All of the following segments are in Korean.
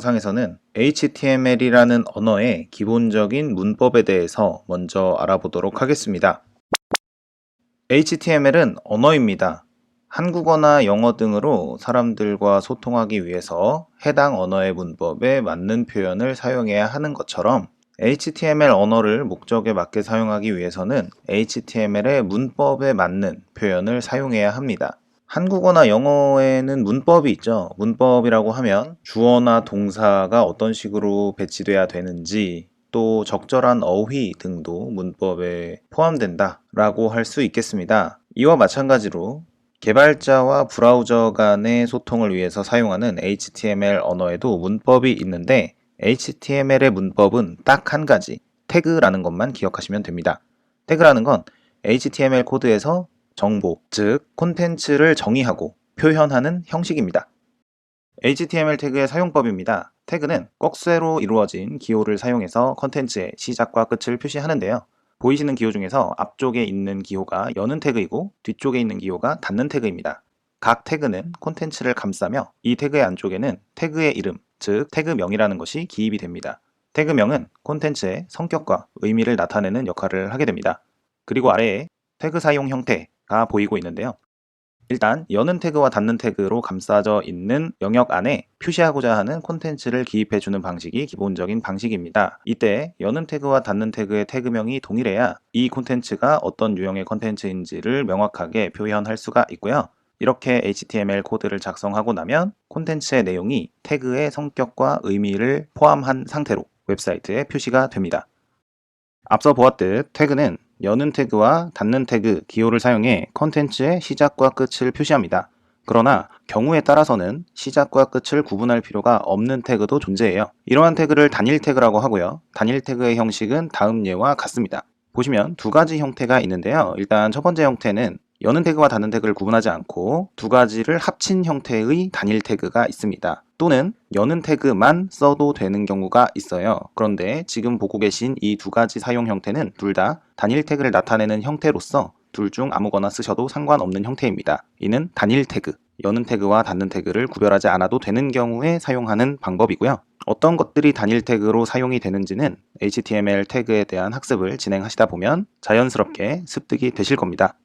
영상에서는 HTML이라는 언어의 기본적인 문법에 대해서 먼저 알아보도록 하겠습니다. HTML은 언어입니다. 한국어나 영어 등으로 사람들과 소통하기 위해서 해당 언어의 문법에 맞는 표현을 사용해야 하는 것처럼 HTML 언어를 목적에 맞게 사용하기 위해서는 HTML의 문법에 맞는 표현을 사용해야 합니다. 한국어나 영어에는 문법이 있죠. 문법이라고 하면 주어나 동사가 어떤 식으로 배치돼야 되는지, 또 적절한 어휘 등도 문법에 포함된다 라고 할 수 있겠습니다. 이와 마찬가지로 개발자와 브라우저 간의 소통을 위해서 사용하는 HTML 언어에도 문법이 있는데, HTML의 문법은 딱 한 가지, 태그라는 것만 기억하시면 됩니다. 태그라는 건 HTML 코드에서 정보, 즉 콘텐츠를 정의하고 표현하는 형식입니다. HTML 태그의 사용법입니다. 태그는 꺽쇠로 이루어진 기호를 사용해서 콘텐츠의 시작과 끝을 표시하는데요. 보이시는 기호 중에서 앞쪽에 있는 기호가 여는 태그이고 뒤쪽에 있는 기호가 닫는 태그입니다. 각 태그는 콘텐츠를 감싸며 이 태그의 안쪽에는 태그의 이름, 즉 태그명이라는 것이 기입이 됩니다. 태그명은 콘텐츠의 성격과 의미를 나타내는 역할을 하게 됩니다. 그리고 아래에 태그 사용 형태가 보이고 있는데요. 일단 여는 태그와 닫는 태그로 감싸져 있는 영역 안에 표시하고자 하는 콘텐츠를 기입해주는 방식이 기본적인 방식입니다. 이때 여는 태그와 닫는 태그의 태그명이 동일해야 이 콘텐츠가 어떤 유형의 콘텐츠인지를 명확하게 표현할 수가 있고요. 이렇게 HTML 코드를 작성하고 나면 콘텐츠의 내용이 태그의 성격과 의미를 포함한 상태로 웹사이트에 표시가 됩니다. 앞서 보았듯 태그는 여는 태그와 닫는 태그 기호를 사용해 컨텐츠의 시작과 끝을 표시합니다. 그러나 경우에 따라서는 시작과 끝을 구분할 필요가 없는 태그도 존재해요. 이러한 태그를 단일 태그라고 하고요. 단일 태그의 형식은 다음 예와 같습니다. 보시면 두 가지 형태가 있는데요. 일단 첫 번째 형태는 여는 태그와 닫는 태그를 구분하지 않고 두 가지를 합친 형태의 단일 태그가 있습니다. 또는 여는 태그만 써도 되는 경우가 있어요. 그런데 지금 보고 계신 이 두 가지 사용 형태는 둘 다 단일 태그를 나타내는 형태로서 둘 중 아무거나 쓰셔도 상관없는 형태입니다. 이는 단일 태그, 여는 태그와 닫는 태그를 구별하지 않아도 되는 경우에 사용하는 방법이고요. 어떤 것들이 단일 태그로 사용이 되는지는 HTML 태그에 대한 학습을 진행하시다 보면 자연스럽게 습득이 되실 겁니다.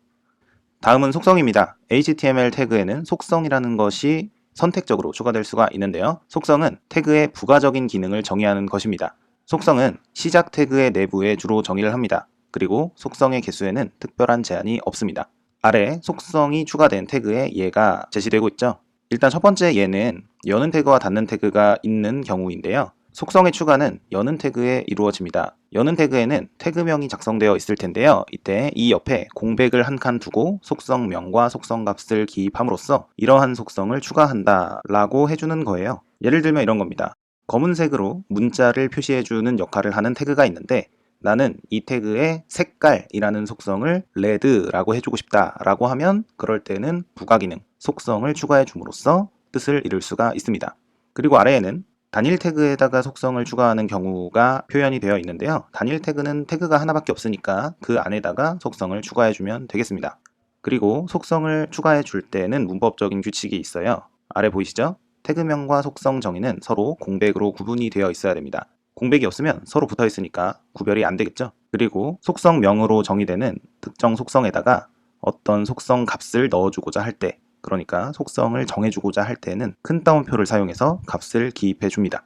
다음은 속성입니다. HTML 태그에는 속성이라는 것이 선택적으로 추가될 수가 있는데요. 속성은 태그의 부가적인 기능을 정의하는 것입니다. 속성은 시작 태그의 내부에 주로 정의를 합니다. 그리고 속성의 개수에는 특별한 제한이 없습니다. 아래 속성이 추가된 태그의 예가 제시되고 있죠. 일단 첫 번째 예는 여는 태그와 닫는 태그가 있는 경우인데요. 속성의 추가는 여는 태그에 이루어집니다. 여는 태그에는 태그명이 작성되어 있을 텐데요. 이때 이 옆에 공백을 한 칸 두고 속성명과 속성값을 기입함으로써 이러한 속성을 추가한다 라고 해주는 거예요. 예를 들면 이런 겁니다. 검은색으로 문자를 표시해주는 역할을 하는 태그가 있는데 나는 이 태그의 색깔이라는 속성을 레드라고 해주고 싶다 라고 하면 그럴 때는 부가기능, 속성을 추가해 줌으로써 뜻을 이룰 수가 있습니다. 그리고 아래에는 단일 태그에다가 속성을 추가하는 경우가 표현이 되어 있는데요. 단일 태그는 태그가 하나밖에 없으니까 그 안에다가 속성을 추가해주면 되겠습니다. 그리고 속성을 추가해 줄 때는 문법적인 규칙이 있어요. 아래 보이시죠? 태그명과 속성 정의는 서로 공백으로 구분이 되어 있어야 됩니다. 공백이 없으면 서로 붙어 있으니까 구별이 안 되겠죠? 그리고 속성명으로 정의되는 특정 속성에다가 어떤 속성 값을 넣어주고자 할 때, 그러니까 속성을 정해주고자 할 때는 큰 따옴표를 사용해서 값을 기입해 줍니다.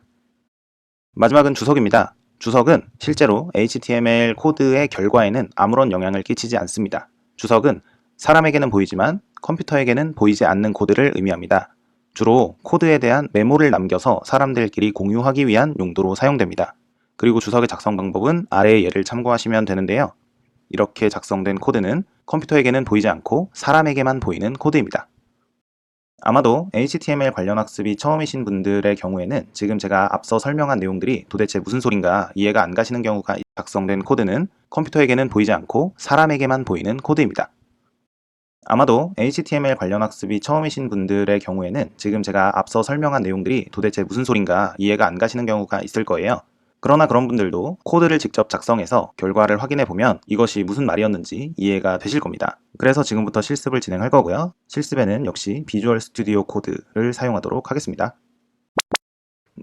마지막은 주석입니다. 주석은 실제로 HTML 코드의 결과에는 아무런 영향을 끼치지 않습니다. 주석은 사람에게는 보이지만 컴퓨터에게는 보이지 않는 코드를 의미합니다. 주로 코드에 대한 메모를 남겨서 사람들끼리 공유하기 위한 용도로 사용됩니다. 그리고 주석의 작성 방법은 아래의 예를 참고하시면 되는데요. 이렇게 작성된 코드는 컴퓨터에게는 보이지 않고 사람에게만 보이는 코드입니다. 아마도 HTML 관련 학습이 처음이신 분들의 경우에는 지금 제가 앞서 설명한 내용들이 도대체 무슨 소린가 이해가 안 가시는 경우가 작성된 코드는 컴퓨터에게는 보이지 않고 사람에게만 보이는 코드입니다. 아마도 HTML 관련 학습이 처음이신 분들의 경우에는 지금 제가 앞서 설명한 내용들이 도대체 무슨 소린가 이해가 안 가시는 경우가 있을 거예요. 그러나 그런 분들도 코드를 직접 작성해서 결과를 확인해 보면 이것이 무슨 말이었는지 이해가 되실 겁니다. 그래서 지금부터 실습을 진행할 거고요. 실습에는 역시 비주얼 스튜디오 코드를 사용하도록 하겠습니다.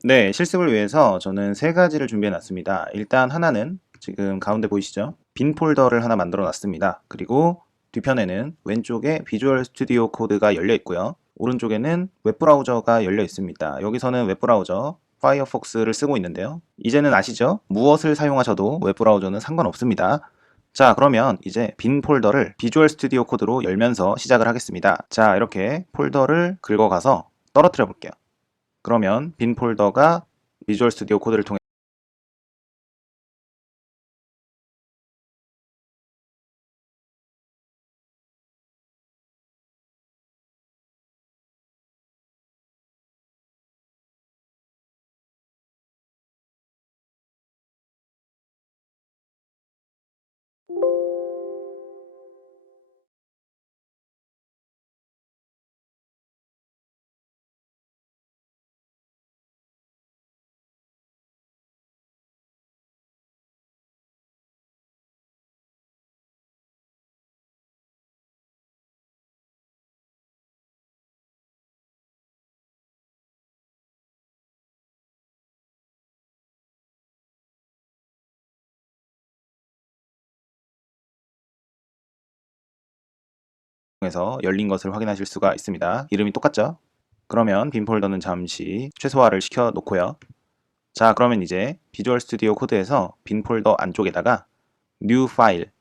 네, 실습을 위해서 저는 세 가지를 준비해 놨습니다. 일단 하나는 지금 가운데 보이시죠? 빈 폴더를 하나 만들어 놨습니다. 그리고 뒤편에는 왼쪽에 비주얼 스튜디오 코드가 열려 있고요. 오른쪽에는 웹브라우저가 열려 있습니다. 여기서는 웹브라우저 파이어폭스를 쓰고 있는데요. 이제는 아시죠? 무엇을 사용하셔도 웹브라우저는 상관없습니다. 자, 그러면 이제 빈 폴더를 비주얼 스튜디오 코드로 열면서 시작을 하겠습니다. 자, 이렇게 폴더를 긁어가서 떨어뜨려 볼게요. 그러면 빈 폴더가 비주얼 스튜디오 코드를 통해서 열린 것을 확인하실 수가 있습니다. 이름이 똑같죠? 그러면 빈 폴더는 잠시 최소화를 시켜 놓고요. 자, 그러면 이제 비주얼 스튜디오 코드에서 빈 폴더 안쪽에다가 new 파일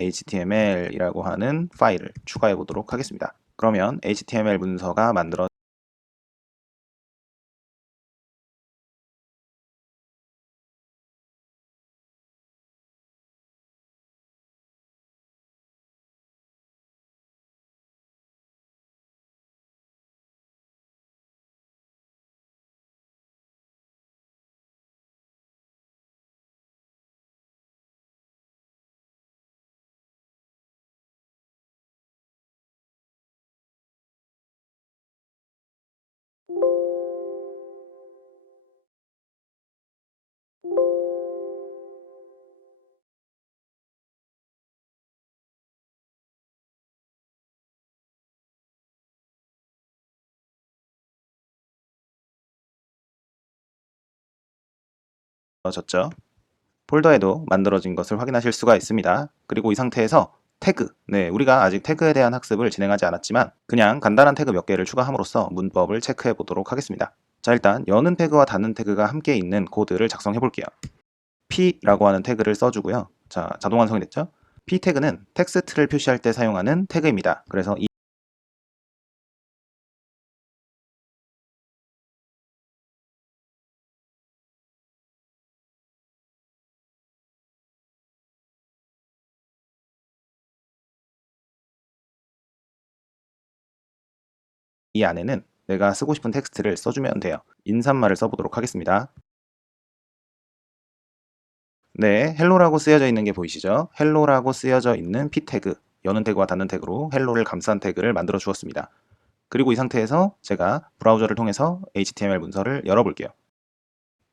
index.html 이라고 하는 파일을 추가해 보도록 하겠습니다. 그러면 HTML 문서가 만들어 졌죠. 폴더에도 만들어진 것을 확인하실 수가 있습니다. 그리고 이 상태에서 태그, 네, 우리가 아직 태그에 대한 학습을 진행하지 않았지만 그냥 간단한 태그 몇 개를 추가함으로써 문법을 체크해 보도록 하겠습니다. 자, 일단 여는 태그와 닫는 태그가 함께 있는 코드를 작성해 볼게요. p라고 하는 태그를 써주고요. 자, 자동 완성이 됐죠? p 태그는 텍스트를 표시할 때 사용하는 태그입니다. 그래서 이 안에는 내가 쓰고 싶은 텍스트를 써주면 돼요. 인사말을 써보도록 하겠습니다. 네, 헬로라고 쓰여져 있는 게 보이시죠? 헬로라고 쓰여져 있는 p 태그, 여는 태그와 닫는 태그로 헬로를 감싼 태그를 만들어 주었습니다. 그리고 이 상태에서 제가 브라우저를 통해서 HTML 문서를 열어볼게요.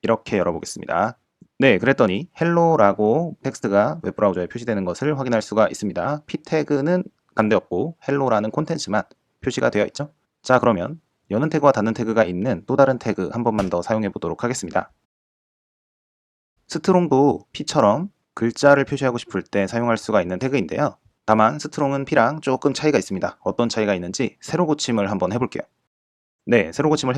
이렇게 열어보겠습니다. 네, 그랬더니 헬로라고 텍스트가 웹브라우저에 표시되는 것을 확인할 수가 있습니다. p 태그는 간대없고 헬로라는 콘텐츠만 표시가 되어 있죠. 자, 그러면 여는 태그와 닫는 태그가 있는 또 다른 태그 한 번만 더 사용해 보도록 하겠습니다. 스트롱도 p처럼 글자를 표시하고 싶을 때 사용할 수가 있는 태그인데요. 다만 스트롱은 p랑 조금 차이가 있습니다. 어떤 차이가 있는지 세로 고침을 한번 해볼게요. 네, 세로 고침을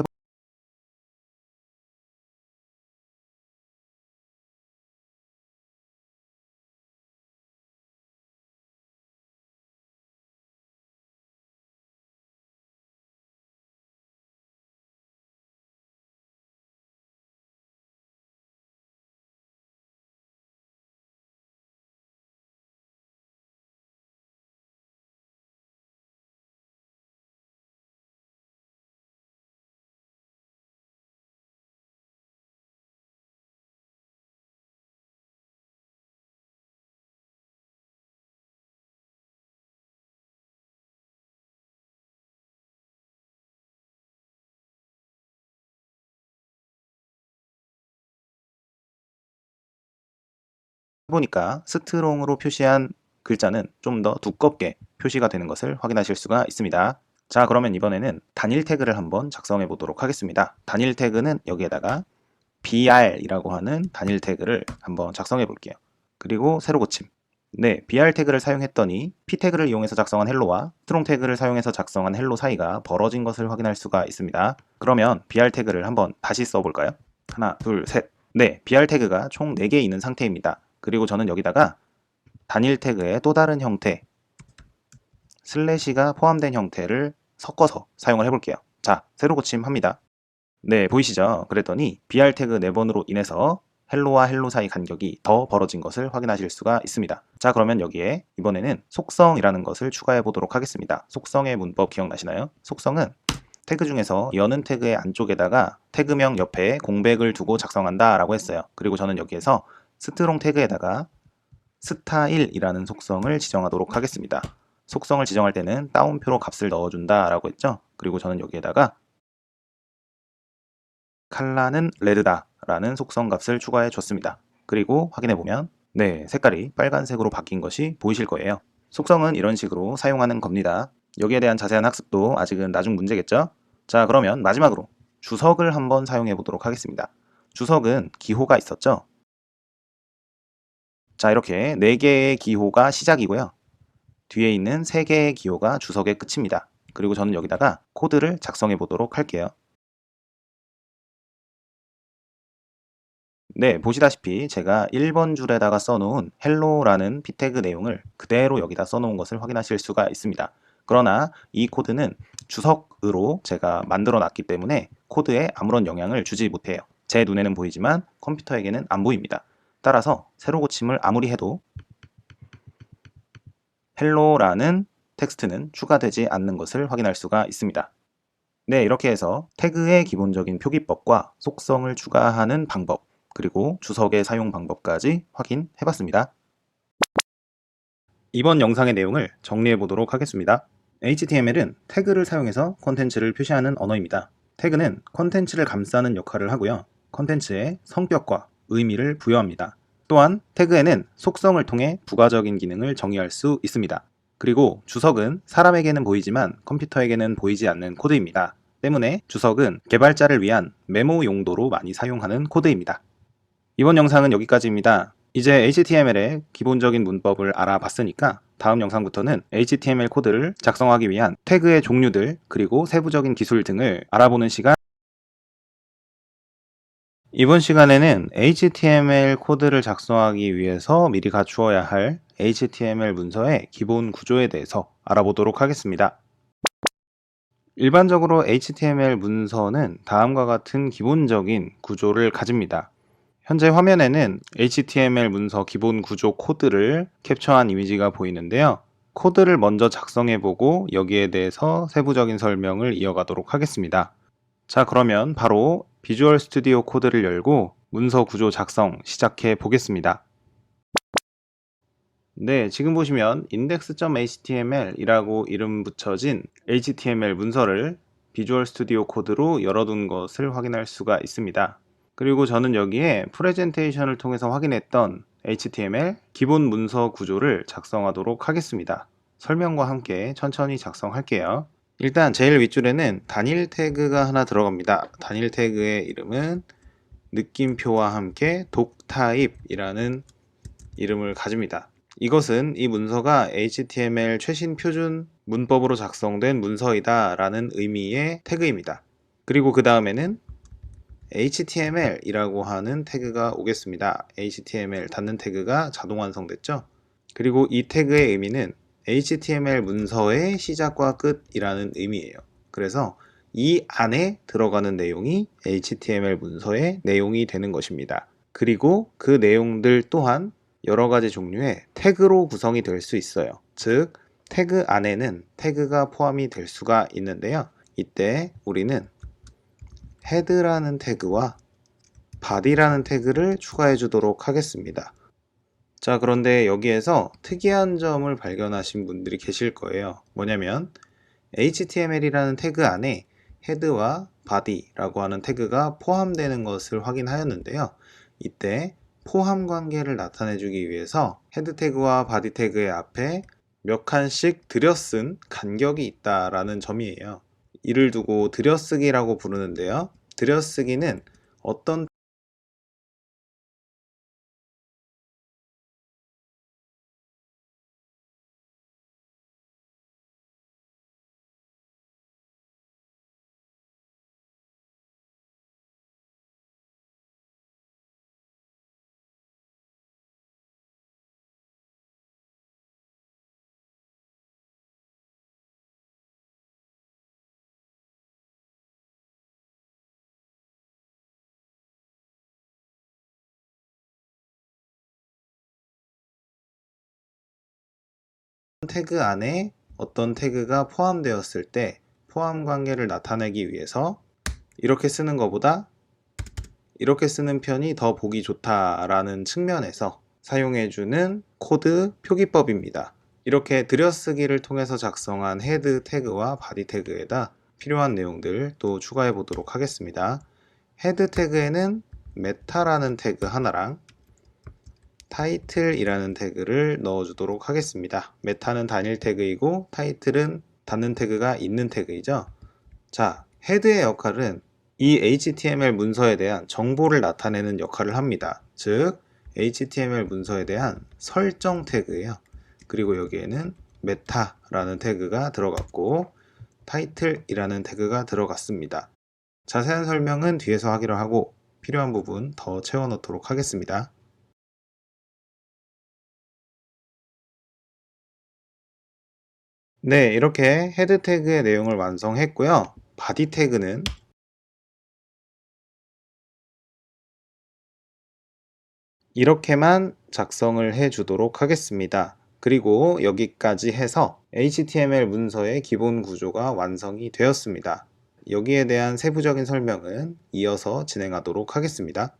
보니까 스트롱으로 표시한 글자는 좀 더 두껍게 표시가 되는 것을 확인하실 수가 있습니다. 자, 그러면 이번에는 단일 태그를 한번 작성해 보도록 하겠습니다. 단일 태그는 여기에다가 br이라고 하는 단일 태그를 한번 작성해 볼게요. 그리고 새로 고침. 네, br 태그를 사용했더니 p 태그를 이용해서 작성한 헬로와 스트롱 태그를 사용해서 작성한 헬로 사이가 벌어진 것을 확인할 수가 있습니다. 그러면 br 태그를 한번 다시 써볼까요? 하나, 둘, 셋. 네, br 태그가 총 4개 있는 상태입니다. 그리고 저는 여기다가 단일 태그의 또 다른 형태, 슬래시가 포함된 형태를 섞어서 사용을 해볼게요. 자, 새로 고침합니다. 네, 보이시죠? 그랬더니 br 태그 4번으로 인해서 헬로와 헬로 사이 간격이 더 벌어진 것을 확인하실 수가 있습니다. 자, 그러면 여기에 이번에는 속성이라는 것을 추가해 보도록 하겠습니다. 속성의 문법 기억나시나요? 속성은 태그 중에서 여는 태그의 안쪽에다가 태그명 옆에 공백을 두고 작성한다 라고 했어요. 그리고 저는 여기에서 스트롱 태그에다가 스타일이라는 속성을 지정하도록 하겠습니다. 속성을 지정할 때는 따옴표로 값을 넣어준다 라고 했죠. 그리고 저는 여기에다가 컬러는 레드다 라는 속성 값을 추가해 줬습니다. 그리고 확인해 보면 네, 색깔이 빨간색으로 바뀐 것이 보이실 거예요. 속성은 이런 식으로 사용하는 겁니다. 여기에 대한 자세한 학습도 아직은 나중 문제겠죠? 자, 그러면 마지막으로 주석을 한번 사용해 보도록 하겠습니다. 주석은 기호가 있었죠? 자, 이렇게 4개의 기호가 시작이고요. 뒤에 있는 3개의 기호가 주석의 끝입니다. 그리고 저는 여기다가 코드를 작성해 보도록 할게요. 네, 보시다시피 제가 1번 줄에다가 써놓은 hello라는 p 태그 내용을 그대로 여기다 써놓은 것을 확인하실 수가 있습니다. 그러나 이 코드는 주석으로 제가 만들어 놨기 때문에 코드에 아무런 영향을 주지 못해요. 제 눈에는 보이지만 컴퓨터에게는 안 보입니다. 따라서 새로 고침을 아무리 해도 hello라는 텍스트는 추가되지 않는 것을 확인할 수가 있습니다. 네, 이렇게 해서 태그의 기본적인 표기법과 속성을 추가하는 방법, 그리고 주석의 사용 방법까지 확인해 봤습니다. 이번 영상의 내용을 정리해 보도록 하겠습니다. HTML은 태그를 사용해서 콘텐츠를 표시하는 언어입니다. 태그는 콘텐츠를 감싸는 역할을 하고요. 콘텐츠의 성격과 의미를 부여합니다. 또한 태그에는 속성을 통해 부가적인 기능을 정의할 수 있습니다. 그리고 주석은 사람에게는 보이지만 컴퓨터에게는 보이지 않는 코드입니다. 때문에 주석은 개발자를 위한 메모 용도로 많이 사용하는 코드입니다. 이번 영상은 여기까지입니다. 이제 HTML의 기본적인 문법을 알아봤으니까 다음 영상부터는 HTML 코드를 작성하기 위한 태그의 종류들 그리고 세부적인 기술 등을 알아보는 시간. 이번 시간에는 HTML 코드를 작성하기 위해서 미리 갖추어야 할 HTML 문서의 기본 구조에 대해서 알아보도록 하겠습니다. 일반적으로 HTML 문서는 다음과 같은 기본적인 구조를 가집니다. 현재 화면에는 HTML 문서 기본 구조 코드를 캡처한 이미지가 보이는데요. 코드를 먼저 작성해보고 여기에 대해서 세부적인 설명을 이어가도록 하겠습니다. 자, 그러면 바로 비주얼 스튜디오 코드를 열고 문서 구조 작성 시작해 보겠습니다. 네, 지금 보시면 index.html 이라고 이름 붙여진 HTML 문서를 비주얼 스튜디오 코드로 열어둔 것을 확인할 수가 있습니다. 그리고 저는 여기에 프레젠테이션을 통해서 확인했던 HTML 기본 문서 구조를 작성하도록 하겠습니다. 설명과 함께 천천히 작성할게요. 일단 제일 윗줄에는 단일 태그가 하나 들어갑니다. 단일 태그의 이름은 느낌표와 함께 doctype이라는 이름을 가집니다. 이것은 이 문서가 HTML 최신 표준 문법으로 작성된 문서이다 라는 의미의 태그입니다. 그리고 그 다음에는 HTML이라고 하는 태그가 오겠습니다. HTML 닫는 태그가 자동 완성됐죠. 그리고 이 태그의 의미는 HTML 문서의 시작과 끝이라는 의미예요. 그래서 이 안에 들어가는 내용이 HTML 문서의 내용이 되는 것입니다. 그리고 그 내용들 또한 여러 가지 종류의 태그로 구성이 될 수 있어요. 즉, 태그 안에는 태그가 포함이 될 수가 있는데요. 이때 우리는 헤드라는 태그와 body라는 태그를 추가해 주도록 하겠습니다. 자, 그런데 여기에서 특이한 점을 발견하신 분들이 계실 거예요. 뭐냐면 HTML이라는 태그 안에 헤드와 body라고 하는 태그가 포함되는 것을 확인하였는데요. 이때 포함 관계를 나타내주기 위해서 헤드 태그와 바디 태그의 앞에 몇 칸씩 들여쓴 간격이 있다라는 점이에요. 이를 두고 들여쓰기라고 부르는데요. 들여쓰기는 어떤 태그 안에 어떤 태그가 포함되었을 때 포함 관계를 나타내기 위해서 이렇게 쓰는 것보다 이렇게 쓰는 편이 더 보기 좋다라는 측면에서 사용해주는 코드 표기법입니다. 이렇게 들여쓰기를 통해서 작성한 헤드 태그와 바디 태그에다 필요한 내용들 또 추가해 보도록 하겠습니다. 헤드 태그에는 메타라는 태그 하나랑 타이틀이라는 태그를 넣어주도록 하겠습니다. 메타는 단일 태그이고 타이틀은 닫는 태그가 있는 태그이죠. 자, 헤드의 역할은 이 HTML 문서에 대한 정보를 나타내는 역할을 합니다. 즉, HTML 문서에 대한 설정 태그예요. 그리고 여기에는 메타라는 태그가 들어갔고 타이틀이라는 태그가 들어갔습니다. 자세한 설명은 뒤에서 하기로 하고 필요한 부분 더 채워 넣도록 하겠습니다. 네, 이렇게 헤드 태그의 내용을 완성했고요. 바디 태그는 이렇게만 작성을 해 주도록 하겠습니다. 그리고 여기까지 해서 HTML 문서의 기본 구조가 완성이 되었습니다. 여기에 대한 세부적인 설명은 이어서 진행하도록 하겠습니다.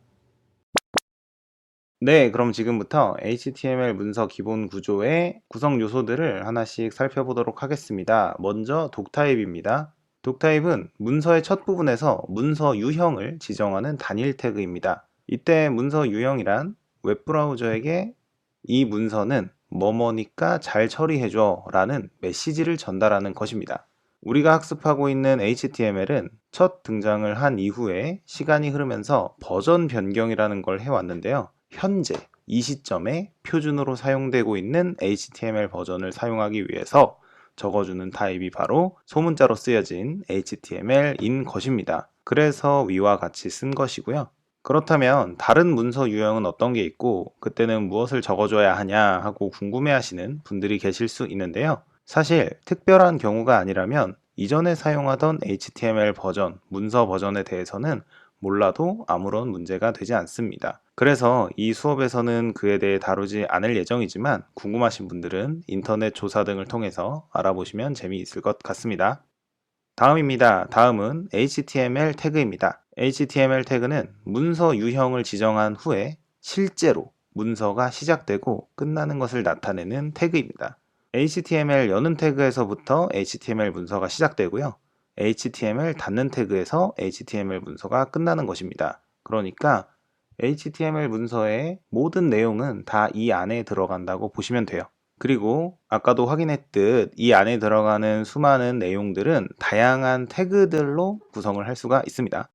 네, 그럼 지금부터 HTML 문서 기본 구조의 구성 요소들을 하나씩 살펴보도록 하겠습니다. 먼저 독타입입니다. 독타입은 문서의 첫 부분에서 문서 유형을 지정하는 단일 태그입니다. 이때 문서 유형이란 웹브라우저에게 이 문서는 뭐뭐니까 잘 처리해줘 라는 메시지를 전달하는 것입니다. 우리가 학습하고 있는 HTML은 첫 등장을 한 이후에 시간이 흐르면서 버전 변경이라는 걸 해왔는데요. 현재 이 시점에 표준으로 사용되고 있는 HTML 버전을 사용하기 위해서 적어주는 타입이 바로 소문자로 쓰여진 HTML인 것입니다. 그래서 위와 같이 쓴 것이고요. 그렇다면 다른 문서 유형은 어떤 게 있고 그때는 무엇을 적어줘야 하냐 하고 궁금해하시는 분들이 계실 수 있는데요. 사실 특별한 경우가 아니라면 이전에 사용하던 HTML 버전, 문서 버전에 대해서는 몰라도 아무런 문제가 되지 않습니다. 그래서 이 수업에서는 그에 대해 다루지 않을 예정이지만 궁금하신 분들은 인터넷 조사 등을 통해서 알아보시면 재미있을 것 같습니다. 다음입니다. 다음은 HTML 태그입니다. HTML 태그는 문서 유형을 지정한 후에 실제로 문서가 시작되고 끝나는 것을 나타내는 태그입니다. HTML 여는 태그에서부터 HTML 문서가 시작되고요. HTML 닫는 태그에서 HTML 문서가 끝나는 것입니다. 그러니까 HTML 문서의 모든 내용은 다 이 안에 들어간다고 보시면 돼요. 그리고 아까도 확인했듯 이 안에 들어가는 수많은 내용들은 다양한 태그들로 구성을 할 수가 있습니다.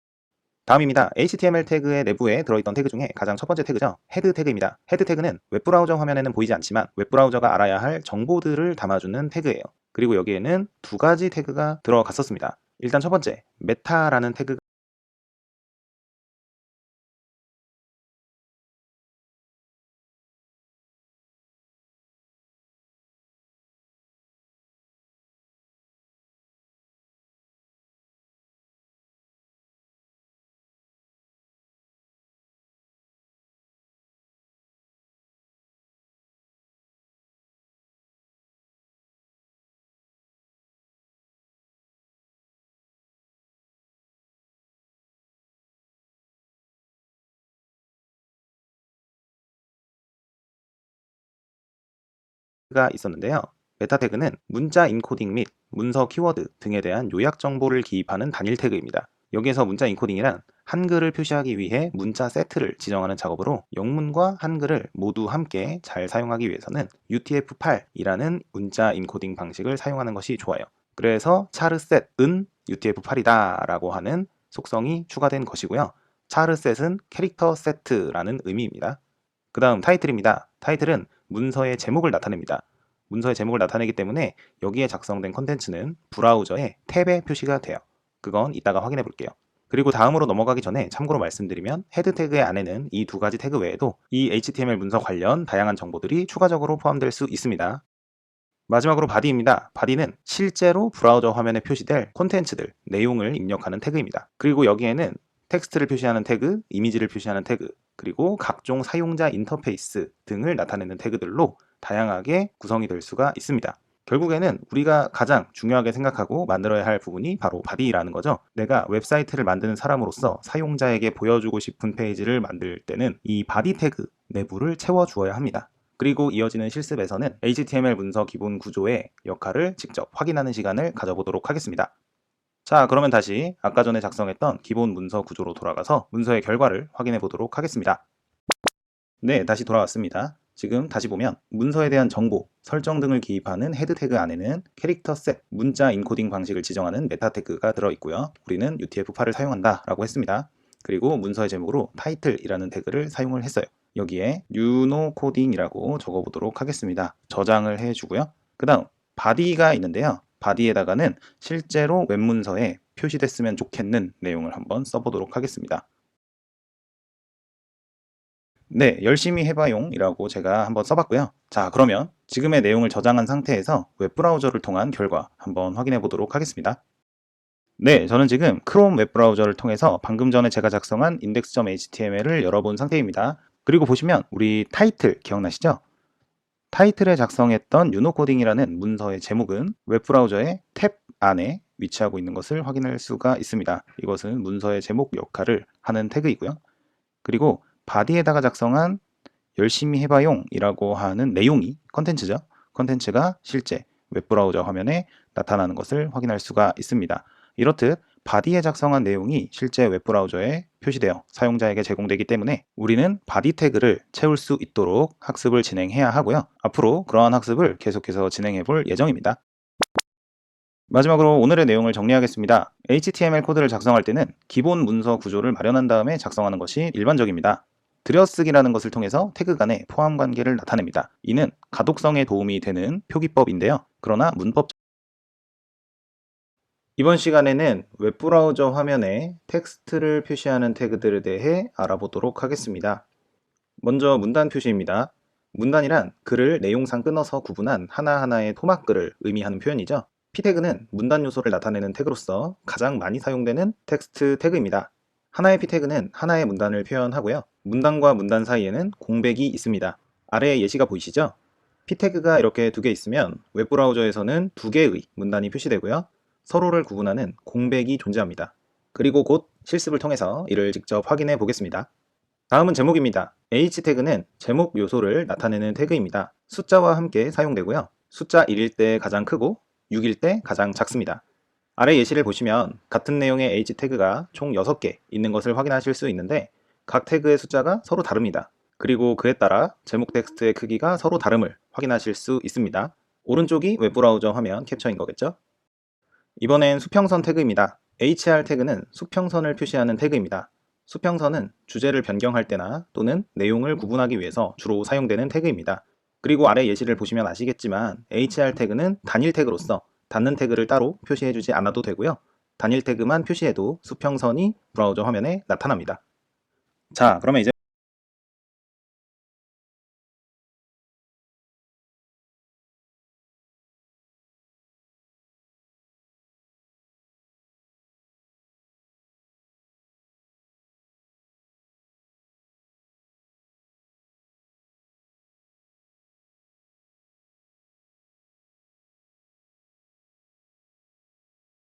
다음입니다. HTML 태그의 내부에 들어있던 태그 중에 가장 첫 번째 태그죠. 헤드 태그입니다. 헤드 태그는 웹브라우저 화면에는 보이지 않지만 웹브라우저가 알아야 할 정보들을 담아주는 태그예요. 그리고 여기에는 두 가지 태그가 들어갔었습니다. 일단 첫 번째, 메타라는 태그가 있었는데요. 메타 태그는 문자 인코딩 및 문서 키워드 등에 대한 요약 정보를 기입하는 단일 태그입니다. 여기에서 문자 인코딩이란 한글을 표시하기 위해 문자 세트를 지정하는 작업으로 영문과 한글을 모두 함께 잘 사용하기 위해서는 UTF-8이라는 문자 인코딩 방식을 사용하는 것이 좋아요. 그래서 차르셋은 UTF-8이다 라고 하는 속성이 추가된 것이고요. 차르셋은 캐릭터 세트라는 의미입니다. 그 다음 타이틀입니다. 타이틀은 문서의 제목을 나타냅니다. 문서의 제목을 나타내기 때문에 여기에 작성된 컨텐츠는 브라우저에 탭에 표시가 돼요. 그건 이따가 확인해 볼게요. 그리고 다음으로 넘어가기 전에 참고로 말씀드리면 헤드 태그의 안에는 이 두 가지 태그 외에도 이 HTML 문서 관련 다양한 정보들이 추가적으로 포함될 수 있습니다. 마지막으로 바디입니다. 바디는 실제로 브라우저 화면에 표시될 콘텐츠들, 내용을 입력하는 태그입니다. 그리고 여기에는 텍스트를 표시하는 태그, 이미지를 표시하는 태그, 그리고 각종 사용자 인터페이스 등을 나타내는 태그들로 다양하게 구성이 될 수가 있습니다. 결국에는 우리가 가장 중요하게 생각하고 만들어야 할 부분이 바로 바디라는 거죠. 내가 웹사이트를 만드는 사람으로서 사용자에게 보여주고 싶은 페이지를 만들 때는 이 바디 태그 내부를 채워주어야 합니다. 그리고 이어지는 실습에서는 HTML 문서 기본 구조의 역할을 직접 확인하는 시간을 가져보도록 하겠습니다. 자, 그러면 다시 아까 전에 작성했던 기본 문서 구조로 돌아가서 문서의 결과를 확인해 보도록 하겠습니다. 네, 다시 돌아왔습니다. 지금 다시 보면 문서에 대한 정보, 설정 등을 기입하는 헤드 태그 안에는 캐릭터 셋, 문자 인코딩 방식을 지정하는 메타 태그가 들어있고요. 우리는 UTF-8을 사용한다 라고 했습니다. 그리고 문서의 제목으로 타이틀이라는 태그를 사용을 했어요. 여기에 유노 코딩이라고 적어보도록 하겠습니다. 저장을 해주고요. 그 다음 바디가 있는데요. 바디에다가는 실제로 웹문서에 표시됐으면 좋겠는 내용을 한번 써보도록 하겠습니다. 네, 열심히 해봐용 이라고 제가 한번 써봤고요. 자, 그러면 지금의 내용을 저장한 상태에서 웹브라우저를 통한 결과 한번 확인해 보도록 하겠습니다. 네, 저는 지금 크롬 웹브라우저를 통해서 방금 전에 제가 작성한 index.html을 열어본 상태입니다. 그리고 보시면 우리 타이틀 기억나시죠? 타이틀에 작성했던 유노코딩이라는 문서의 제목은 웹브라우저의 탭 안에 위치하고 있는 것을 확인할 수가 있습니다. 이것은 문서의 제목 역할을 하는 태그이고요. 그리고 바디에다가 작성한 열심히 해봐용 이라고 하는 내용이 컨텐츠죠. 컨텐츠가 실제 웹브라우저 화면에 나타나는 것을 확인할 수가 있습니다. 이렇듯 바디에 작성한 내용이 실제 웹브라우저에 표시되어 사용자에게 제공되기 때문에 우리는 바디 태그를 채울 수 있도록 학습을 진행해야 하고요. 앞으로 그러한 학습을 계속해서 진행해 볼 예정입니다. 마지막으로 오늘의 내용을 정리하겠습니다. HTML 코드를 작성할 때는 기본 문서 구조를 마련한 다음에 작성하는 것이 일반적입니다. 들여쓰기라는 것을 통해서 태그 간의 포함 관계를 나타냅니다. 이는 가독성에 도움이 되는 표기법인데요. 그러나 문법 이번 시간에는 웹브라우저 화면에 텍스트를 표시하는 태그들에 대해 알아보도록 하겠습니다. 먼저 문단 표시입니다. 문단이란 글을 내용상 끊어서 구분한 하나하나의 토막글을 의미하는 표현이죠. P태그는 문단 요소를 나타내는 태그로서 가장 많이 사용되는 텍스트 태그입니다. 하나의 P태그는 하나의 문단을 표현하고요. 문단과 문단 사이에는 공백이 있습니다. 아래에 예시가 보이시죠? P태그가 이렇게 두 개 있으면 웹브라우저에서는 두 개의 문단이 표시되고요. 서로를 구분하는 공백이 존재합니다. 그리고 곧 실습을 통해서 이를 직접 확인해 보겠습니다. 다음은 제목입니다. H태그는 제목 요소를 나타내는 태그입니다. 숫자와 함께 사용되고요. 숫자 1일 때 가장 크고 6일 때 가장 작습니다. 아래 예시를 보시면 같은 내용의 H태그가 총 6개 있는 것을 확인하실 수 있는데 각 태그의 숫자가 서로 다릅니다. 그리고 그에 따라 제목 텍스트의 크기가 서로 다름을 확인하실 수 있습니다. 오른쪽이 웹브라우저 화면 캡처인 거겠죠? 이번엔 수평선 태그입니다. HR 태그는 수평선을 표시하는 태그입니다. 수평선은 주제를 변경할 때나 또는 내용을 구분하기 위해서 주로 사용되는 태그입니다. 그리고 아래 예시를 보시면 아시겠지만 HR 태그는 단일 태그로서 닫는 태그를 따로 표시해주지 않아도 되고요. 단일 태그만 표시해도 수평선이 브라우저 화면에 나타납니다. 자, 그러면 이제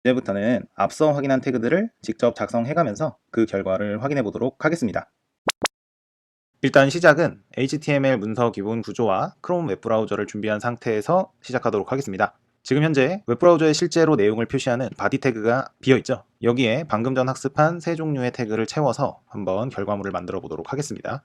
이제부터는 앞서 확인한 태그들을 직접 작성해가면서 그 결과를 확인해 보도록 하겠습니다. 일단 시작은 HTML 문서 기본 구조와 크롬 웹브라우저를 준비한 상태에서 시작하도록 하겠습니다. 지금 현재 웹브라우저에 실제로 내용을 표시하는 바디 태그가 비어있죠. 여기에 방금 전 학습한 세 종류의 태그를 채워서 한번 결과물을 만들어 보도록 하겠습니다.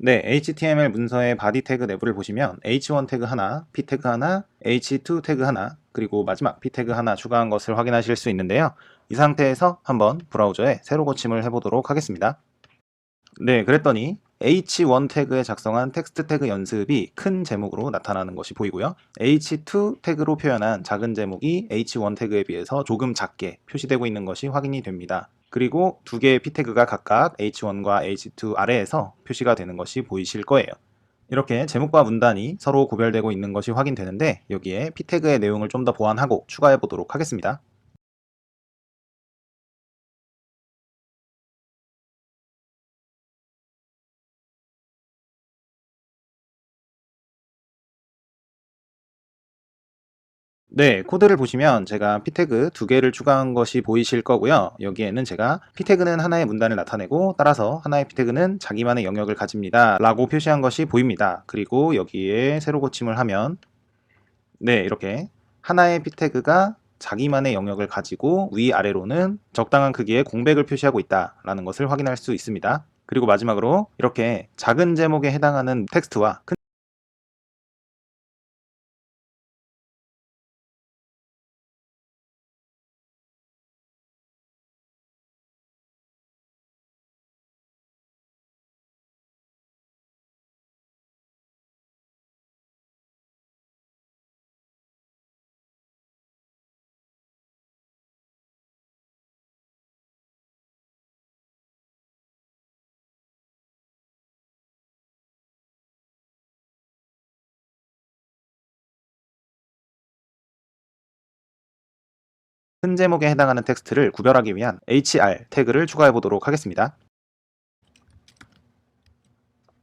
네, HTML 문서의 바디 태그 내부를 보시면 h1 태그 하나, p 태그 하나, h2 태그 하나, 그리고 마지막 p 태그 하나 추가한 것을 확인하실 수 있는데요. 이 상태에서 한번 브라우저에 새로 고침을 해보도록 하겠습니다. 네, 그랬더니 h1 태그에 작성한 텍스트 태그 연습이 큰 제목으로 나타나는 것이 보이고요. h2 태그로 표현한 작은 제목이 h1 태그에 비해서 조금 작게 표시되고 있는 것이 확인이 됩니다. 그리고 두 개의 p 태그가 각각 h1과 h2 아래에서 표시가 되는 것이 보이실 거예요. 이렇게 제목과 문단이 서로 구별되고 있는 것이 확인되는데 여기에 p 태그의 내용을 좀 더 보완하고 추가해 보도록 하겠습니다. 네, 코드를 보시면 제가 p 태그 두 개를 추가한 것이 보이실 거고요. 여기에는 제가 p 태그는 하나의 문단을 나타내고 따라서 하나의 p 태그는 자기만의 영역을 가집니다 라고 표시한 것이 보입니다. 그리고 여기에 세로 고침을 하면 네, 이렇게 하나의 p 태그가 자기만의 영역을 가지고 위아래로는 적당한 크기의 공백을 표시하고 있다라는 것을 확인할 수 있습니다. 그리고 마지막으로 이렇게 작은 제목에 해당하는 텍스트와 큰 제목에 해당하는 텍스트를 구별하기 위한 HR 태그를 추가해 보도록 하겠습니다.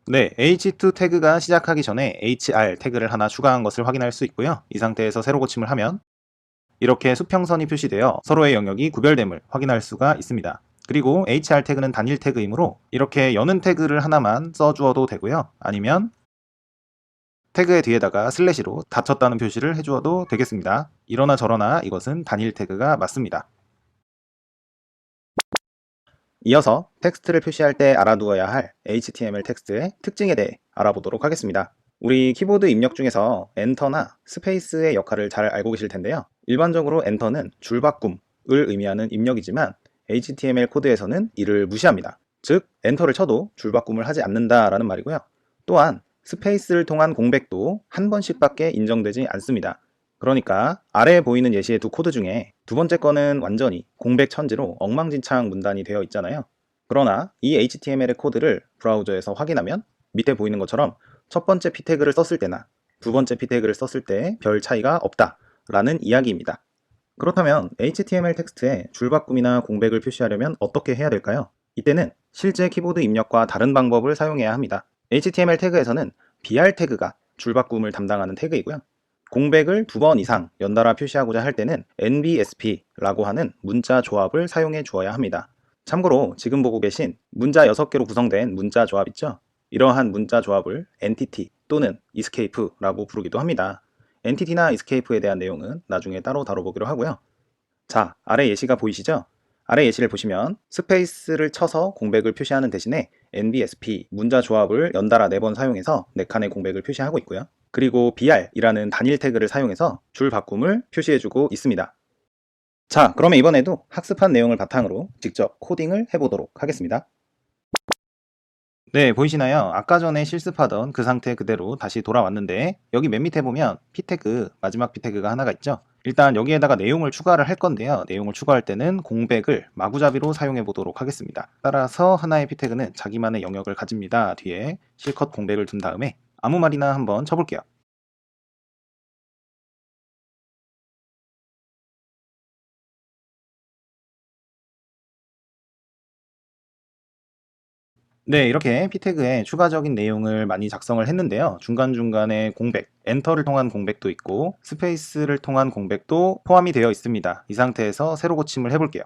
네, H2 태그가 시작하기 전에 HR 태그를 하나 추가한 것을 확인할 수 있고요. 이 상태에서 세로 고침을 하면 이렇게 수평선이 표시되어 서로의 영역이 구별됨을 확인할 수가 있습니다. 그리고 HR 태그는 단일 태그이므로 이렇게 여는 태그를 하나만 써주어도 되고요. 아니면 태그의 뒤에다가 슬래시로 닫혔다는 표시를 해주어도 되겠습니다. 이러나 저러나 이것은 단일 태그가 맞습니다. 이어서 텍스트를 표시할 때 알아두어야 할 HTML 텍스트의 특징에 대해 알아보도록 하겠습니다. 우리 키보드 입력 중에서 엔터나 스페이스의 역할을 잘 알고 계실 텐데요. 일반적으로 엔터는 줄바꿈을 의미하는 입력이지만 HTML 코드에서는 이를 무시합니다. 즉, 엔터를 쳐도 줄바꿈을 하지 않는다라는 말이고요. 또한 스페이스를 통한 공백도 한 번씩밖에 인정되지 않습니다. 그러니까 아래에 보이는 예시의 두 코드 중에 두 번째 거는 완전히 공백 천지로 엉망진창 문단이 되어 있잖아요. 그러나 이 HTML의 코드를 브라우저에서 확인하면 밑에 보이는 것처럼 첫 번째 p 태그를 썼을 때나 두 번째 p 태그를 썼을 때 별 차이가 없다 라는 이야기입니다. 그렇다면 HTML 텍스트에 줄바꿈이나 공백을 표시하려면 어떻게 해야 될까요? 이때는 실제 키보드 입력과 다른 방법을 사용해야 합니다. HTML 태그에서는 BR 태그가 줄바꿈을 담당하는 태그이고요. 공백을 두 번 이상 연달아 표시하고자 할 때는 NBSP라고 하는 문자 조합을 사용해 주어야 합니다. 참고로 지금 보고 계신 문자 6개로 구성된 문자 조합 있죠? 이러한 문자 조합을 엔티티 또는 이스케이프라고 부르기도 합니다. 엔티티나 이스케이프에 대한 내용은 나중에 따로 다뤄보기로 하고요. 자, 아래 예시가 보이시죠? 아래 예시를 보시면 스페이스를 쳐서 공백을 표시하는 대신에 NBSP 문자 조합을 연달아 4번 사용해서 4칸의 공백을 표시하고 있고요. 그리고 BR이라는 단일 태그를 사용해서 줄 바꿈을 표시해주고 있습니다. 자, 그러면 이번에도 학습한 내용을 바탕으로 직접 코딩을 해보도록 하겠습니다. 네, 보이시나요? 아까 전에 실습하던 그 상태 그대로 다시 돌아왔는데 여기 맨 밑에 보면 p 태그, 마지막 p 태그가 하나가 있죠? 일단 여기에다가 내용을 추가를 할 건데요. 내용을 추가할 때는 공백을 마구잡이로 사용해 보도록 하겠습니다. 따라서 하나의 p 태그는 자기만의 영역을 가집니다. 뒤에 실컷 공백을 둔 다음에 아무 말이나 한번 쳐볼게요. 네, 이렇게 p 태그에 추가적인 내용을 많이 작성을 했는데요. 중간중간에 공백, 엔터를 통한 공백도 있고 스페이스를 통한 공백도 포함이 되어 있습니다. 이 상태에서 새로 고침을 해볼게요.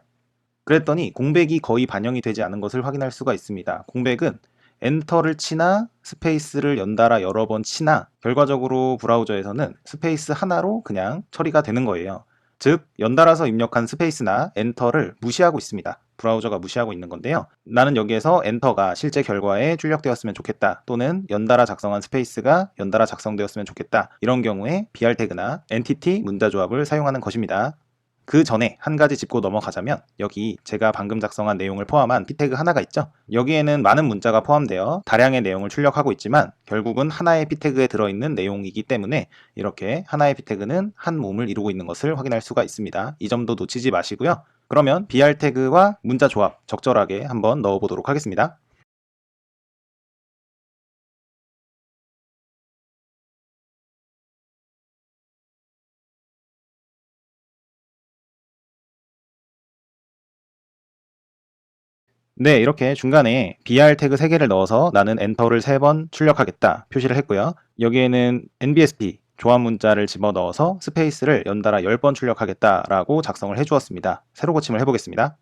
그랬더니 공백이 거의 반영이 되지 않은 것을 확인할 수가 있습니다. 공백은 엔터를 치나 스페이스를 연달아 여러 번 치나 결과적으로 브라우저에서는 스페이스 하나로 그냥 처리가 되는 거예요. 즉 연달아서 입력한 스페이스나 엔터를 무시하고 있습니다. 브라우저가 무시하고 있는 건데요. 나는 여기에서 엔터가 실제 결과에 출력되었으면 좋겠다, 또는 연달아 작성한 스페이스가 연달아 작성되었으면 좋겠다, 이런 경우에 BR 태그나 엔티티 문자 조합을 사용하는 것입니다. 그 전에 한 가지 짚고 넘어가자면, 여기 제가 방금 작성한 내용을 포함한 p 태그 하나가 있죠. 여기에는 많은 문자가 포함되어 다량의 내용을 출력하고 있지만 결국은 하나의 p 태그에 들어있는 내용이기 때문에 이렇게 하나의 p 태그는 한 몸을 이루고 있는 것을 확인할 수가 있습니다. 이 점도 놓치지 마시고요. 그러면 BR 태그와 문자 조합 적절하게 한번 넣어보도록 하겠습니다. 네, 이렇게 중간에 BR 태그 3개를 넣어서 나는 엔터를 3번 출력하겠다 표시를 했고요. 여기에는 NBSP 조합 문자를 집어넣어서 스페이스를 연달아 10번 출력하겠다라고 작성을 해주었습니다. 새로 고침을 해보겠습니다.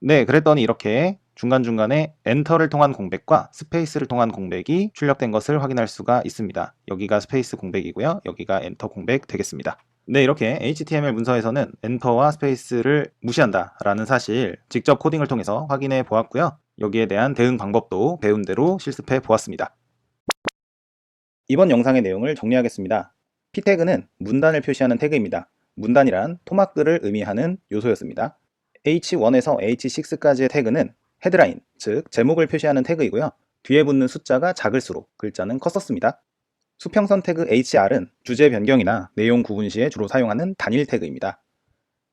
네, 그랬더니 이렇게 중간중간에 엔터를 통한 공백과 스페이스를 통한 공백이 출력된 것을 확인할 수가 있습니다. 여기가 스페이스 공백이고요. 여기가 엔터 공백 되겠습니다. 네, 이렇게 HTML 문서에서는 엔터와 스페이스를 무시한다 라는 사실 직접 코딩을 통해서 확인해 보았고요. 여기에 대한 대응 방법도 배운 대로 실습해 보았습니다. 이번 영상의 내용을 정리하겠습니다. p 태그는 문단을 표시하는 태그입니다. 문단이란 토막글을 의미하는 요소였습니다. H1에서 H6까지의 태그는 헤드라인, 즉 제목을 표시하는 태그이고요. 뒤에 붙는 숫자가 작을수록 글자는 컸었습니다. 수평선 태그 HR은 주제 변경이나 내용 구분 시에 주로 사용하는 단일 태그입니다.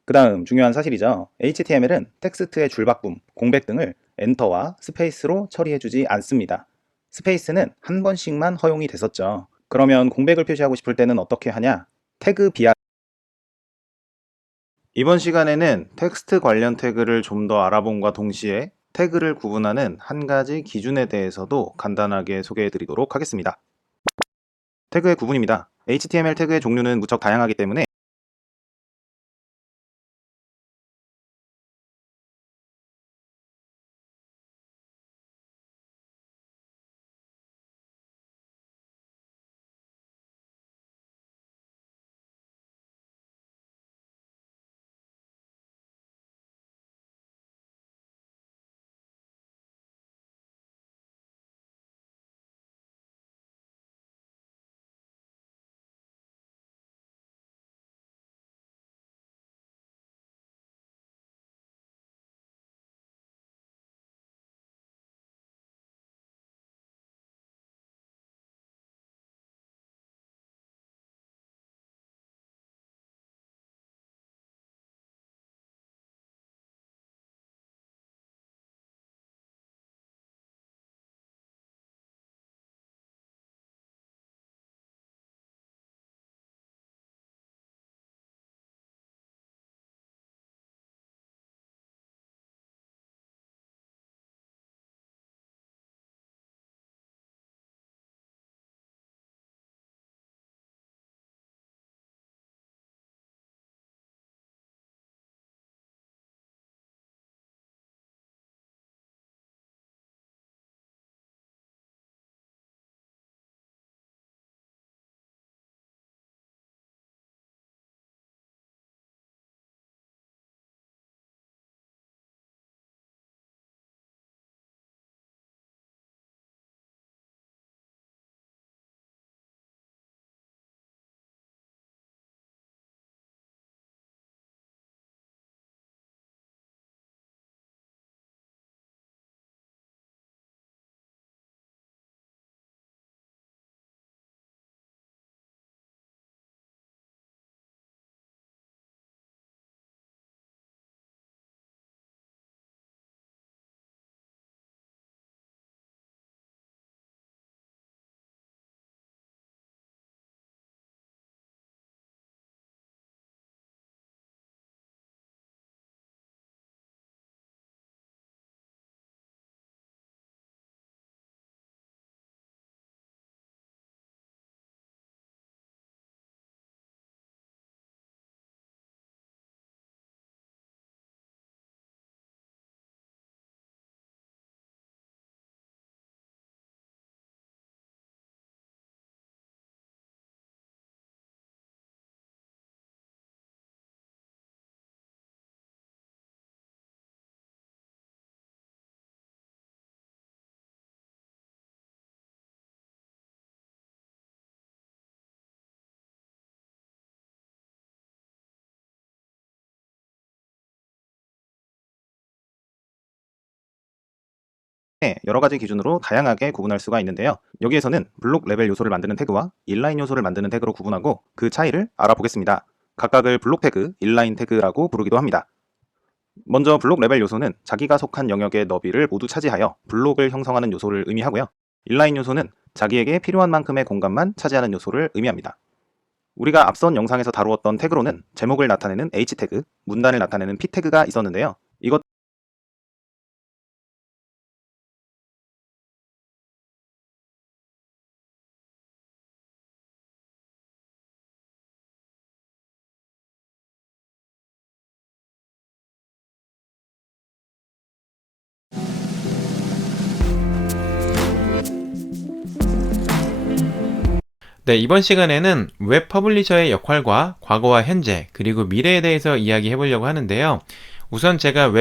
그 다음 중요한 사실이죠. HTML은 텍스트의 줄바꿈, 공백 등을 엔터와 스페이스로 처리해주지 않습니다. 스페이스는 한 번씩만 허용이 됐었죠. 그러면 공백을 표시하고 싶을 때는 어떻게 하냐? 태그 BR. 이번 시간에는 텍스트 관련 태그를 좀 더 알아봄과 동시에 태그를 구분하는 한 가지 기준에 대해서도 간단하게 소개해 드리도록 하겠습니다. 태그의 구분입니다. HTML 태그의 종류는 무척 다양하기 때문에 여러 가지 기준으로 다양하게 구분할 수가 있는데요. 여기에서는 블록 레벨 요소를 만드는 태그와 인라인 요소를 만드는 태그로 구분하고 그 차이를 알아보겠습니다. 각각을 블록 태그, 인라인 태그라고 부르기도 합니다. 먼저 블록 레벨 요소는 자기가 속한 영역의 너비를 모두 차지하여 블록을 형성하는 요소를 의미하고요. 인라인 요소는 자기에게 필요한 만큼의 공간만 차지하는 요소를 의미합니다. 우리가 앞선 영상에서 다루었던 태그로는 제목을 나타내는 H 태그, 문단을 나타내는 P 태그가 있었는데요. 이것 네, 이번 시간에는 웹 퍼블리셔의 역할과 과거와 현재, 그리고 미래에 대해서 이야기해 보려고 하는데요. 우선 제가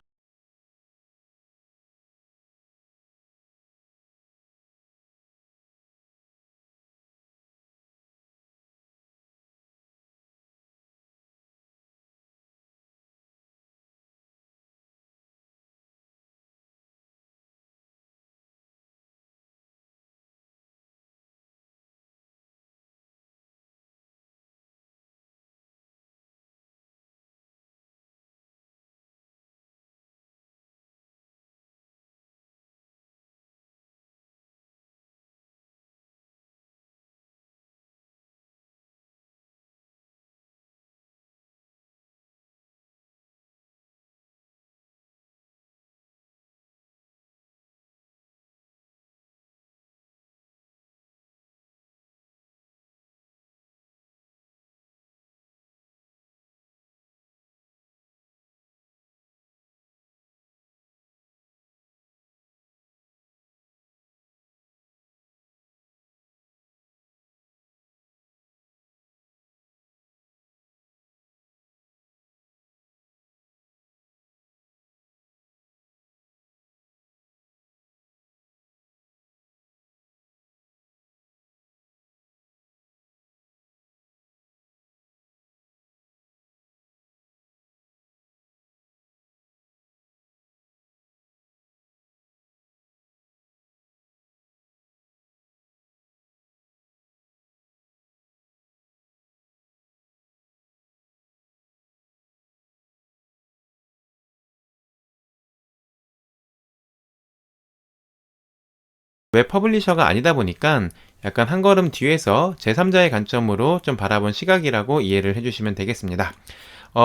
웹 퍼블리셔가 아니다 보니까 약간 한 걸음 뒤에서 제3자의 관점으로 좀 바라본 시각이라고 이해를 해주시면 되겠습니다.